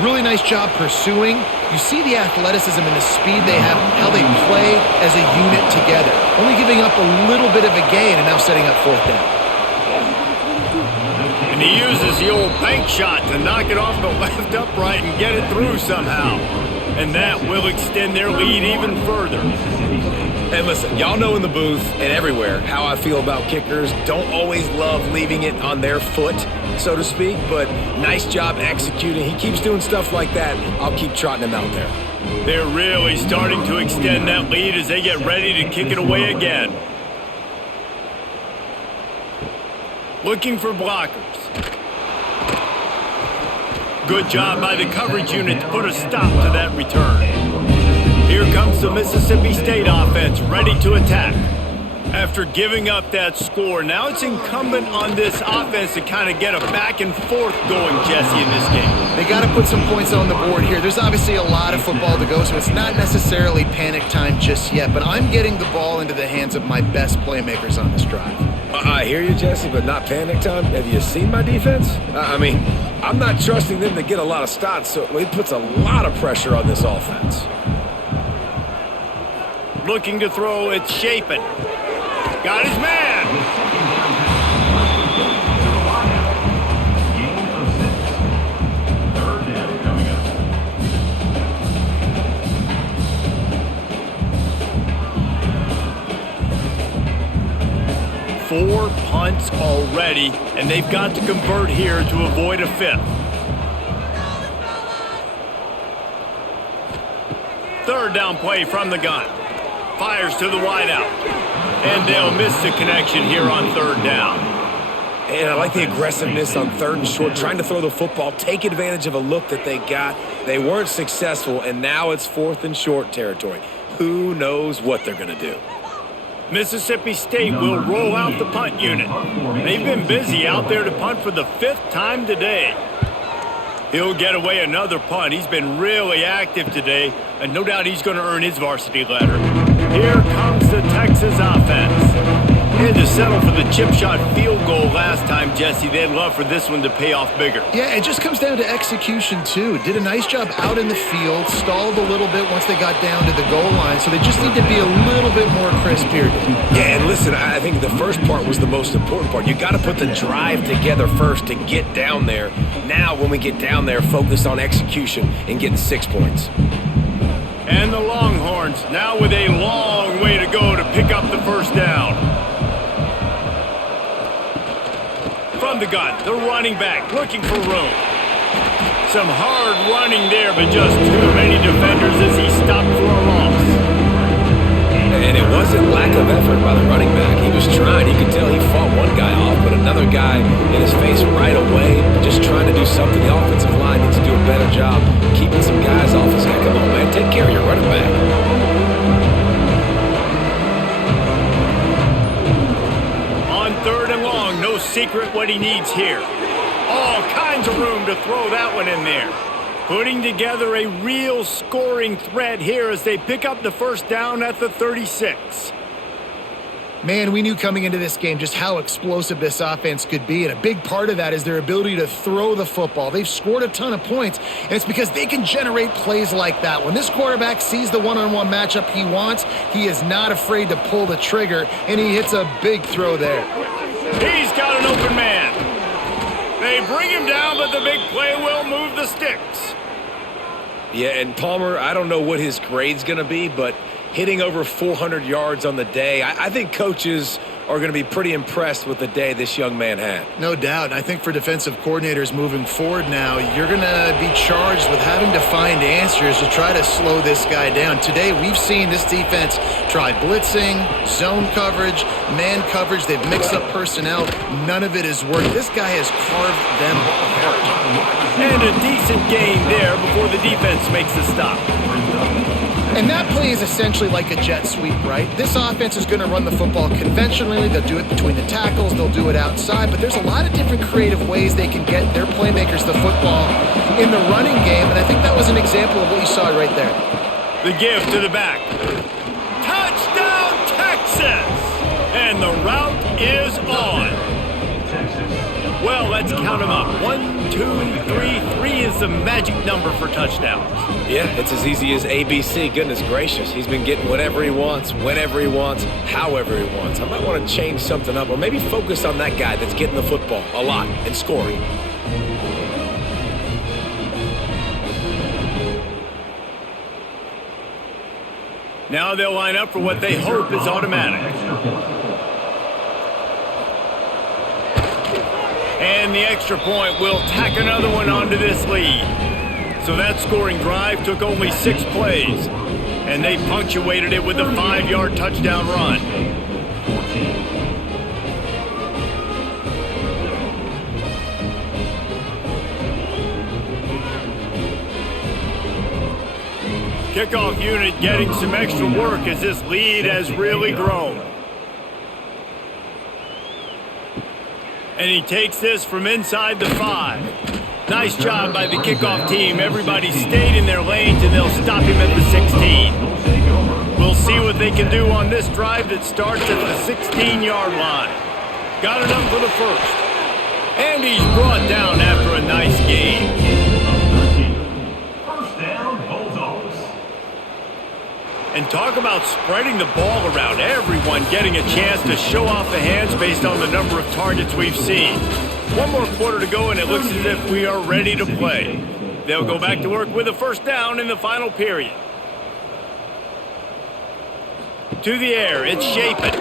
really nice job pursuing. You see the athleticism and the speed they have, how they play as a unit together. Only giving up a little bit of a gain and now setting up 4th down. And he uses the old bank shot to knock it off the left upright and get it through somehow. And that will extend their lead even further. And listen, y'all know in the booth and everywhere how I feel about kickers. Don't always love leaving it on their foot, so to speak, but nice job executing. He keeps doing stuff like that. I'll keep trotting him out there. They're really starting to extend that lead as they get ready to kick it away again. Looking for blockers. Good job by the coverage unit to put a stop to that return. Here comes the Mississippi State offense, ready to attack. After giving up that score, now it's incumbent on this offense to kind of get a back and forth going, Jesse, in this game. They got to put some points on the board here. There's obviously a lot of football to go, so it's not necessarily panic time just yet, but I'm getting the ball into the hands of my best playmakers on this drive. I hear you, Jesse, but not panic time. Have you seen my defense? I'm not trusting them to get a lot of stops, so it puts a lot of pressure on this offense. Looking to throw, it's Chapin. Got his man. Four punts already, and they've got to convert here to avoid a fifth. Third down play from the gun. Fires to the wideout. And they'll miss the connection here on third down. And I like the aggressiveness on third and short, trying to throw the football, take advantage of a look that they got. They weren't successful, and now it's fourth and short territory. Who knows what they're going to do? Mississippi State will roll out the punt unit. They've been busy out there to punt for the fifth time today. He'll get away another punt. He's been really active today, and no doubt he's going to earn his varsity letter. Here comes the Texas offense. They had to settle for the chip shot field goal last time, Jesse. They'd love for this one to pay off bigger. Yeah, it just comes down to execution, too. Did a nice job out in the field, stalled a little bit once they got down to the goal line, so they just need to be a little bit more crisp here. Yeah, and listen, I think the first part was the most important part. You got to put the drive together first to get down there. Now, when we get down there, focus on execution and getting 6 points. And the Longhorns now with a long way to go to pick up the first down. From the gun, the running back looking for room. Some hard running there, but just too many defenders as he stopped for a loss. And it wasn't lack of effort by the running back. He was trying. You could tell he fought one guy off, but another guy in his face right away, just trying to do something. The offensive line needs to do a better job keeping some guys off his head. Come on, man. Take care of your running back. On third and long, no secret what he needs here. All kinds of room to throw that one in there. Putting together a real scoring threat here as they pick up the first down at the 36. Man, we knew coming into this game just how explosive this offense could be, and a big part of that is their ability to throw the football. They've scored a ton of points, and it's because they can generate plays like that. When this quarterback sees the one-on-one matchup he wants, he is not afraid to pull the trigger, and he hits a big throw there. He's got an open man. They bring him down, but the big play will move the sticks. Yeah, and Palmer, I don't know what his grade's going to be, but hitting over 400 yards on the day, I think coaches are going to be pretty impressed with the day this young man had. No doubt. And I think for defensive coordinators moving forward now, you're going to be charged with having to find answers to try to slow this guy down. Today, we've seen this defense try blitzing, zone coverage, man coverage. They've mixed up personnel. None of it has worked. This guy has carved them apart. And a decent gain there before the defense makes the stop. And that play is essentially like a jet sweep, right? This offense is going to run the football conventionally. They'll do it between the tackles. They'll do it outside. But there's a lot of different creative ways they can get their playmakers the football in the running game. And I think that was an example of what you saw right there. The give to the back. Touchdown, Texas! And the route is on. Well, let's count them up. 1, 2, 3. 3 is the magic number for touchdowns. Yeah, it's as easy as ABC. Goodness gracious. He's been getting whatever he wants, whenever he wants, however he wants. I might want to change something up or maybe focus on that guy that's getting the football a lot and scoring. Now they'll line up for what they hope is automatic. And the extra point will tack another one onto this lead. So that scoring drive took only 6 plays, and they punctuated it with a 5-yard touchdown run. Kickoff unit getting some extra work as this lead has really grown. And he takes this from inside the 5. Nice job by the kickoff team. Everybody stayed in their lanes, and they'll stop him at the 16. We'll see what they can do on this drive that starts at the 16-yard line. Got it up for the first. And he's brought down after a nice gain. First down, Bulldogs. And talk about spreading the ball around. Everyone getting a chance to show off the hands based on the number of targets we've seen. One more quarter to go, and it looks as if we are ready to play. They'll go back to work with a first down in the final period. To the air, it's Shapen.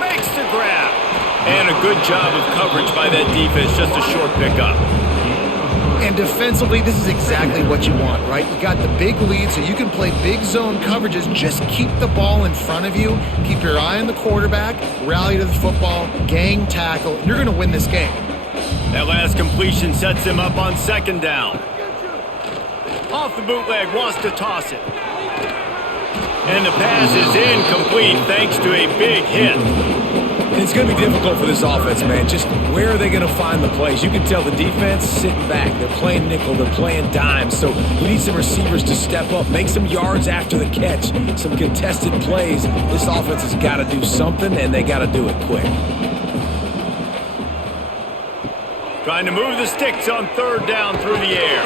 Makes the grab. And a good job of coverage by that defense, just a short pickup. And defensively, this is exactly what you want, right? You got the big lead, so you can play big zone coverages. Just keep the ball in front of you. Keep your eye on the quarterback. Rally to the football. Gang tackle. You're going to win this game. That last completion sets him up on second down. Off the bootleg, wants to toss it. And the pass is incomplete thanks to a big hit. It's going to be difficult for this offense, man. Just where are they going to find the plays? You can tell the defense sitting back. They're playing nickel. They're playing dime. So we need some receivers to step up, make some yards after the catch, some contested plays. This offense has got to do something, and they got to do it quick. Trying to move the sticks on third down through the air.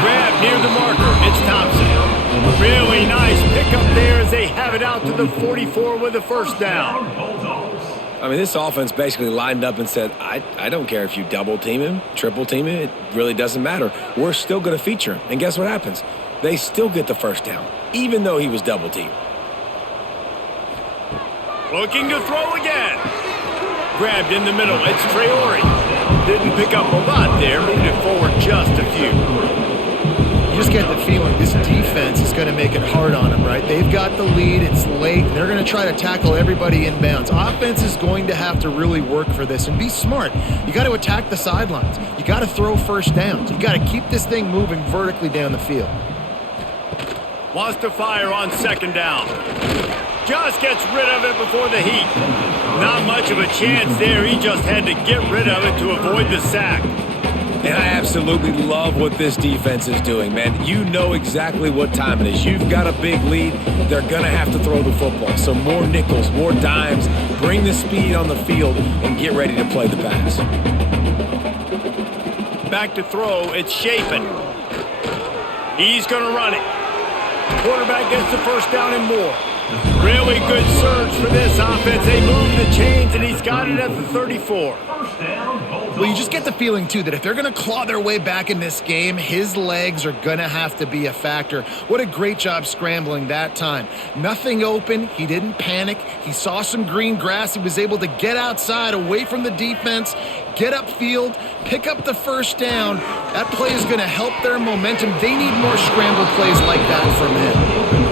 Grab near the marker. It's Thompson. Really nice pickup there as they have it out to the 44 with a first down. I mean, this offense basically lined up and said, I don't care if you double team him, triple team him. It really doesn't matter. We're still going to feature him. And guess what happens? They still get the first down, even though he was double teamed. Looking to throw again. Grabbed in the middle. It's Traore. Didn't pick up a lot there. Moved it forward just a few. You just get the feeling this defense is going to make it hard on them, right? They've got the lead. It's late. They're going to try to tackle everybody inbounds. Offense is going to have to really work for this and be smart. You got to attack the sidelines. You got to throw first downs. You got to keep this thing moving vertically down the field. Wants to fire on second down. Just gets rid of it before the heat. Not much of a chance there. He just had to get rid of it to avoid the sack. And I absolutely love what this defense is doing, man. You know exactly what time it is. You've got a big lead. They're going to have to throw the football. So more nickels, more dimes. Bring the speed on the field and get ready to play the pass. Back to throw. It's Shapen. He's going to run it. Quarterback gets the first down and more. Really good surge for this offense. They move the chains, and he's got it at the 34. Well, you just get the feeling, too, that if they're going to claw their way back in this game, his legs are going to have to be a factor. What a great job scrambling that time. Nothing open. He didn't panic. He saw some green grass. He was able to get outside, away from the defense, get upfield, pick up the first down. That play is going to help their momentum. They need more scramble plays like that from him.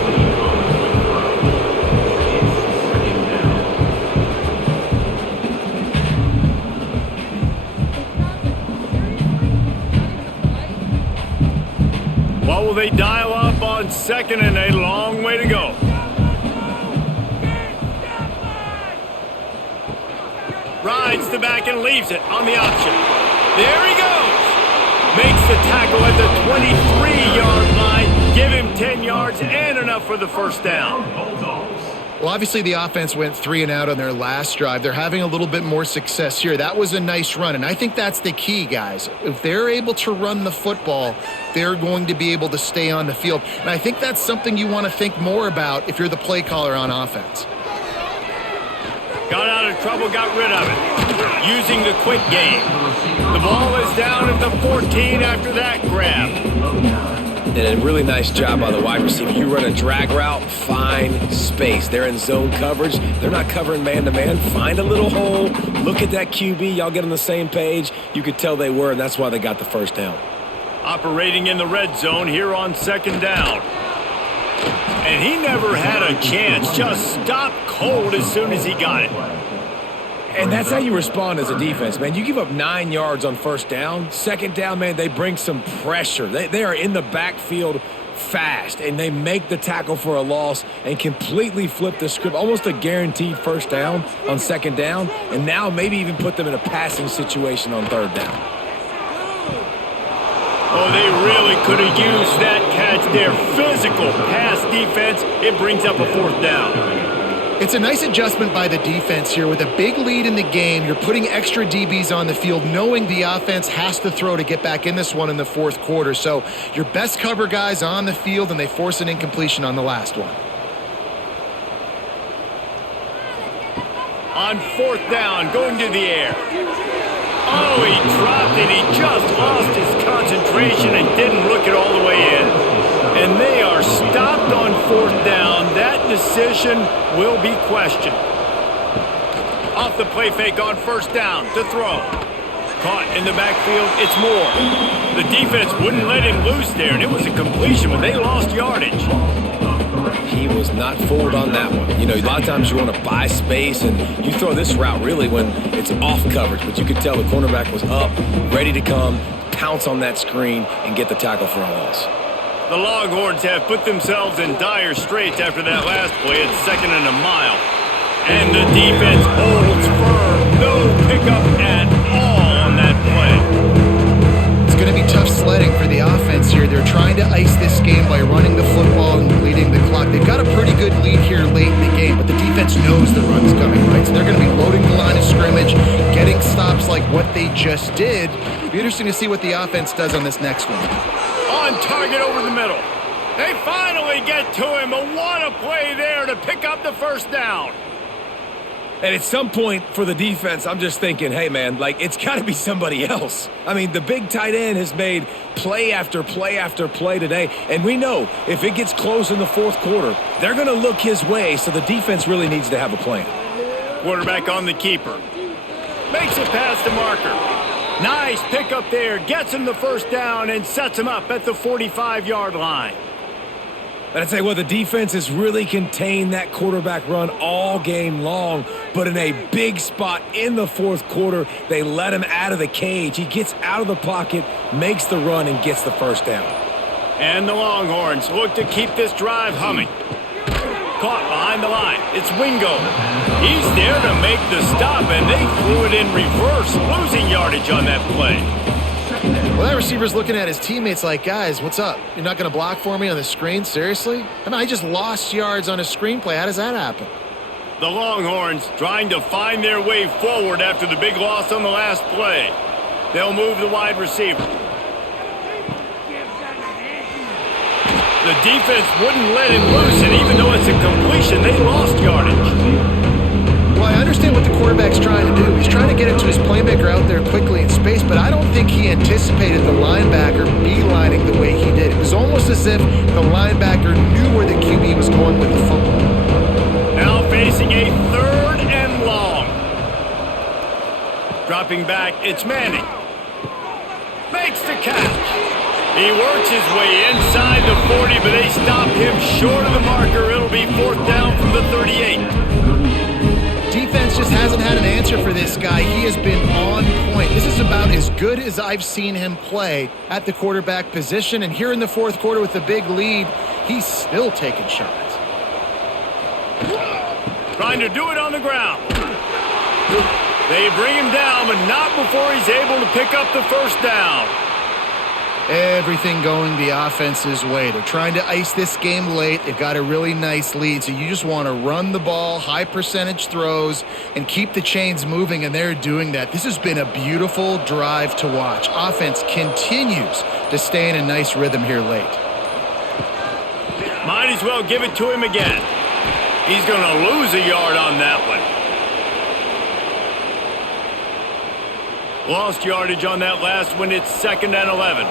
What will they dial up on second, and a long way to go? Rides the back and leaves it on the option. There he goes. Makes the tackle at the 23-yard line. Give him 10 yards and enough for the first down. Well, obviously the offense went 3 and out on their last drive. They're having a little bit more success here. That was a nice run, and I think that's the key, guys. If they're able to run the football, they're going to be able to stay on the field. And I think that's something you want to think more about if you're the play caller on offense. Got out of trouble, got rid of it. Using the quick game. The ball is down at the 14 after that grab. And a really nice job by the wide receiver. You run a drag route, find space. They're in zone coverage. They're not covering man-to-man. Find a little hole. Look at that QB. Y'all get on the same page. You could tell they were, and that's why they got the first down. Operating in the red zone here on second down. And he never had a chance. Just stopped cold as soon as he got it. And that's how you respond as a defense, man. You give up 9 yards on first down. Second down, man, they bring some pressure. They are in the backfield fast, and they make the tackle for a loss and completely flip the script, almost a guaranteed first down on second down, and now maybe even put them in a passing situation on third down. Oh, they really could have used that catch there. Physical pass defense. It brings up a fourth down. It's a nice adjustment by the defense here. With a big lead in the game, you're putting extra DBs on the field, knowing the offense has to throw to get back in this one in the fourth quarter. So your best cover guys on the field, and they force an incompletion on the last one. On fourth down, going to the air. Oh, he dropped it. He just lost his concentration and didn't look it all the way in. And they are stopped on fourth down. That decision will be questioned. Off the play fake on first down to throw. Caught in the backfield. It's Moore. The defense wouldn't let him loose there, and it was a completion, but they lost yardage. He was not fooled on that one. You know, a lot of times you want to buy space, and you throw this route really when it's off coverage, but you could tell the cornerback was up, ready to come, pounce on that screen, and get the tackle for a loss. The Longhorns have put themselves in dire straits after that last play at 2nd and a mile. And the defense holds firm. No pickup at all on that play. It's going to be tough sledding for the offense here. They're trying to ice this game by running the football and bleeding the clock. They've got a pretty good lead here late in the game, but the defense knows the run's coming, right? So they're going to be loading the line of scrimmage, getting stops like what they just did. It'll be interesting to see what the offense does on this next one. On target over the middle. They finally get to him, but what a play there to pick up the first down. And at some point for the defense, I'm just thinking, hey, man, like, it's got to be somebody else. I mean, the big tight end has made play after play after play today, and we know if it gets close in the fourth quarter, they're going to look his way, so the defense really needs to have a plan. Quarterback on the keeper. Makes it past the marker. Nice pickup there, gets him the first down and sets him up at the 45-yard line. But I'd say, well, the defense has really contained that quarterback run all game long, but in a big spot in the fourth quarter, they let him out of the cage. He gets out of the pocket, makes the run, and gets the first down. And the Longhorns look to keep this drive humming. Caught behind the line. It's Wingo. He's there to make the stop, and they threw it in reverse, losing yardage on that play. Well, that receiver's looking at his teammates like, guys, what's up? You're not going to block for me on the screen? Seriously? I mean, I just lost yards on a screenplay. How does that happen? The Longhorns trying to find their way forward after the big loss on the last play. They'll move the wide receiver. The defense wouldn't let him loose, and even though it's a completion, they lost yardage. Well, I understand what the quarterback's trying to do. He's trying to get it to his playmaker out there quickly in space, but I don't think he anticipated the linebacker beelining the way he did. It was almost as if the linebacker knew where the QB was going with the football. Now facing a 3rd and long. Dropping back, it's Manning. Makes the catch. He works his way inside the 40, but they stop him short of the marker. It'll be 4th down from the 38. Defense just hasn't had an answer for this guy. He has been on point. This is about as good as I've seen him play at the quarterback position. And here in the fourth quarter with the big lead, he's still taking shots. Trying to do it on the ground. They bring him down, but not before he's able to pick up the first down. Everything going the offense's way. They're trying to ice this game late. They've got a really nice lead, so you just want to run the ball, high percentage throws, and keep the chains moving, and they're doing that. This has been a beautiful drive to watch. Offense continues to stay in a nice rhythm here late. Might as well give it to him again. He's going to lose a yard on that one. Lost yardage on that last one. It's 2nd and 11.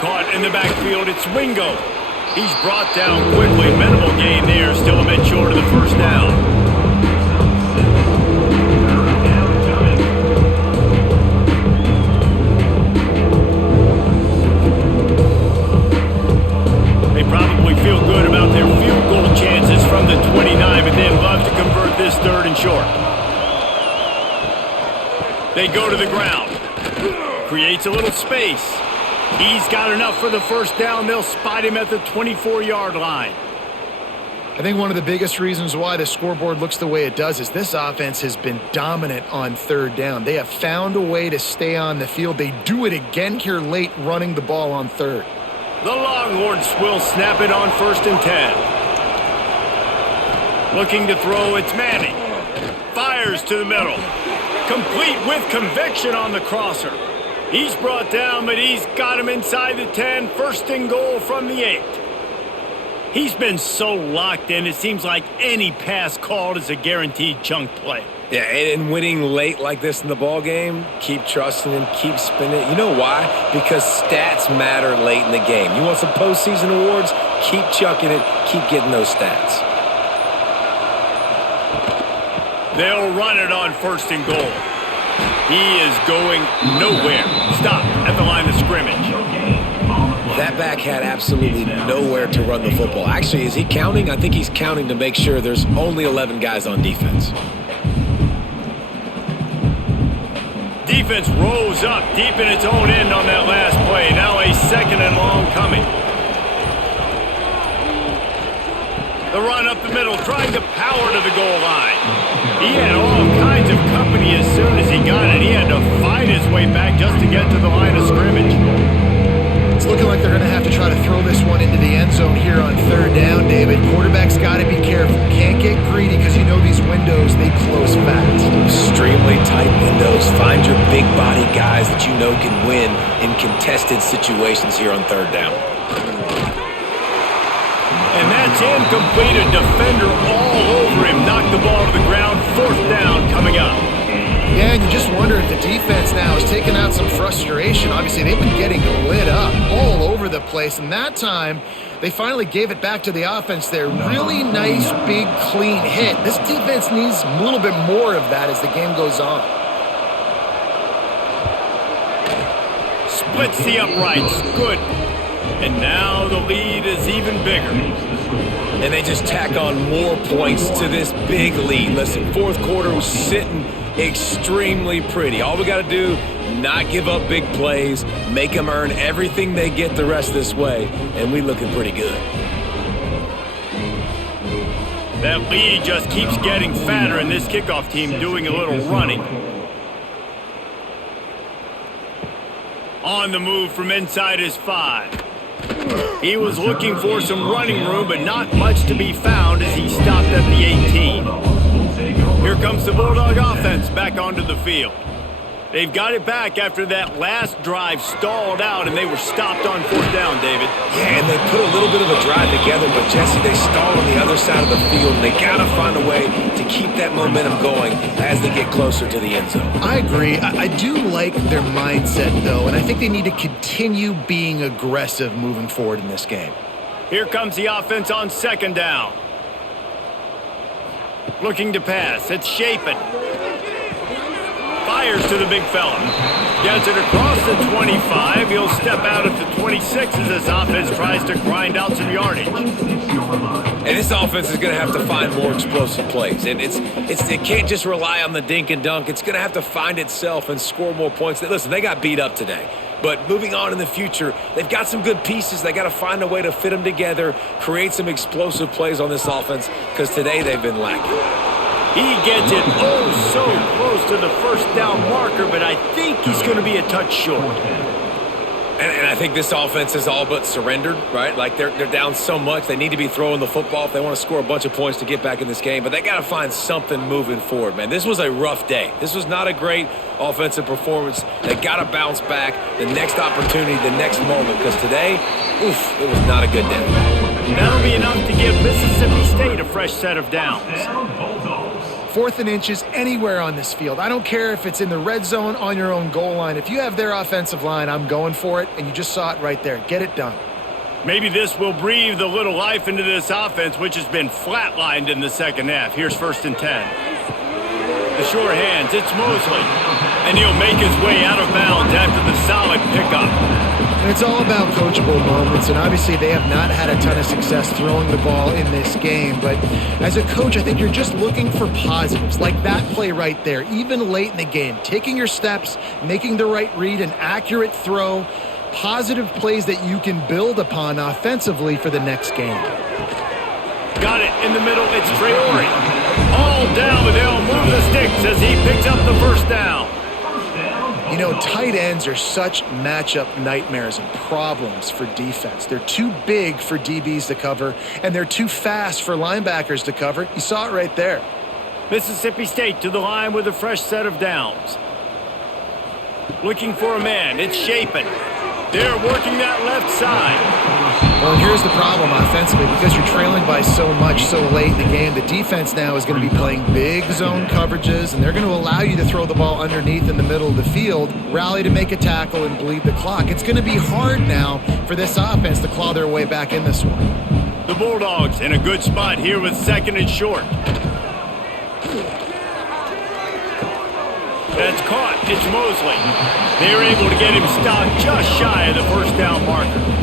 Caught in the backfield, it's Wingo. He's brought down quickly. Minimal gain there, still a bit short of the first down. They probably feel good about their field goal chances from the 29, but they'd love to convert this 3rd and short. They go to the ground. Creates a little space. He's got enough for the first down. They'll spot him at the 24-yard line. I think one of the biggest reasons why the scoreboard looks the way it does is this offense has been dominant on third down. They have found a way to stay on the field. They do it again here late, running the ball on third. The Longhorns will snap it on 1st and 10. Looking to throw, it's Manning. Fires to the middle. Complete with conviction on the crosser. He's brought down, but he's got him inside the 10. 1st and goal from the 8. He's been so locked in, it seems like any pass called is a guaranteed chunk play. Yeah, and winning late like this in the ball game, keep trusting him, keep spinning. You know why? Because stats matter late in the game. You want some postseason awards? Keep chucking it, keep getting those stats. They'll run it on 1st and goal. He is going nowhere. Stop at the line of scrimmage. That back had absolutely nowhere to run the football. Actually, is he counting? I think he's counting to make sure there's only 11 guys on defense. Defense rolls up deep in its own end on that last play. Now a 2nd and long coming. The run up the middle, trying to power to the goal line. He had all kinds of company as soon as he got it. He had to fight his way back just to get to the line of scrimmage. It's looking like they're going to have to try to throw this one into the end zone here on third down, David. Quarterback's got to be careful. Can't get greedy because you know these windows, they close fast. Extremely tight windows. Find your big body guys that you know can win in contested situations here on third down. And that's incomplete. A defender all over him. Knocked the ball to the ground. 4th down coming up. Yeah, and you just wonder if the defense now is taking out some frustration. Obviously, they've been getting lit up all over the place, and that time they finally gave it back to the offense there. Really nice, big, clean hit. This defense needs a little bit more of that as the game goes on. Splits the uprights. Good. And now the lead is even bigger. And they just tack on more points to this big lead. Listen, 4th quarter was sitting extremely pretty. All we got to do, not give up big plays, make them earn everything they get the rest of this way, and we looking pretty good. That lead just keeps getting fatter, and this kickoff team doing a little running. On the move from inside his 5. He was looking for some running room, but not much to be found as he stopped at the 18. Here comes the Bulldog offense back onto the field. They've got it back after that last drive stalled out, and they were stopped on 4th down, David. Yeah, and they put a little bit of a drive together, but Jesse, they stalled on the other side of the field, and they got to find a way to keep that momentum going as they get closer to the end zone. I agree. I do like their mindset, though, and I think they need to continue being aggressive moving forward in this game. Here comes the offense on 2nd down. Looking to pass. It's Chapin. Fires to the big fella. Gets it across the 25. He'll step out at the 26 as this offense tries to grind out some yardage. And this offense is going to have to find more explosive plays. And it can't just rely on the dink and dunk. It's going to have to find itself and score more points. Listen, they got beat up today. But moving on in the future, they've got some good pieces. They got to find a way to fit them together, create some explosive plays on this offense, because today they've been lacking. He gets it so close to the 1st down marker, but I think he's going to be a touch short. And I think this offense is all but surrendered, right? Like they're down so much. They need to be throwing the football if they want to score a bunch of points to get back in this game. But they got to find something moving forward, man. This was a rough day. This was not a great offensive performance. They got to bounce back the next opportunity, the next moment. Because today, it was not a good day. That'll be enough to give Mississippi State a fresh set of downs. 4th and inches anywhere on this field. I don't care if it's in the red zone on your own goal line. If you have their offensive line, I'm going for it, and you just saw it right there. Get it done. Maybe this will breathe a little life into this offense, which has been flatlined in the 2nd half. Here's 1st and 10. The sure hands, it's Mosley. And he'll make his way out of bounds after the solid pickup. And it's all about coachable moments, and obviously they have not had a ton of success throwing the ball in this game. But as a coach, I think you're just looking for positives, like that play right there, even late in the game. Taking your steps, making the right read, an accurate throw, positive plays that you can build upon offensively for the next game. Got it in the middle. It's Traore. All down, but they'll move the sticks as he picks up the first down. You know, tight ends are such matchup nightmares and problems for defense. They're too big for DBs to cover, and they're too fast for linebackers to cover. You saw it right there. Mississippi State to the line with a fresh set of downs. Looking for a man. It's Shapen. They're working that left side. Well, and here's the problem offensively. Because you're trailing by so much so late in the game, the defense now is going to be playing big zone coverages, and they're going to allow you to throw the ball underneath in the middle of the field, rally to make a tackle, and bleed the clock. It's going to be hard now for this offense to claw their way back in this one. The Bulldogs in a good spot here with 2nd and short. That's caught. It's Mosley. They're able to get him stopped just shy of the first down marker.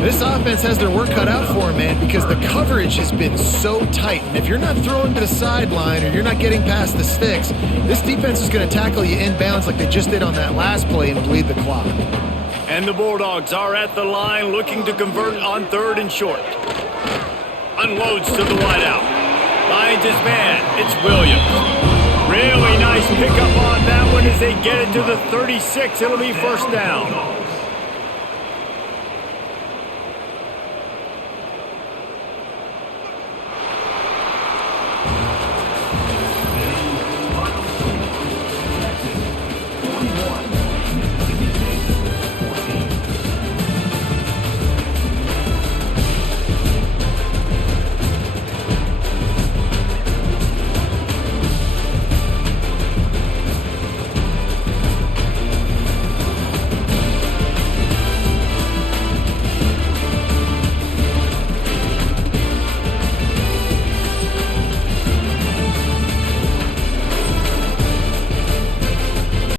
This offense has their work cut out for them, man, because the coverage has been so tight. And if you're not throwing to the sideline or you're not getting past the sticks, this defense is going to tackle you inbounds like they just did on that last play and bleed the clock. And the Bulldogs are at the line looking to convert on 3rd and short. Unloads to the wideout. Finds his man. It's Williams. Really nice pickup on that one as they get it to the 36. It'll be first down.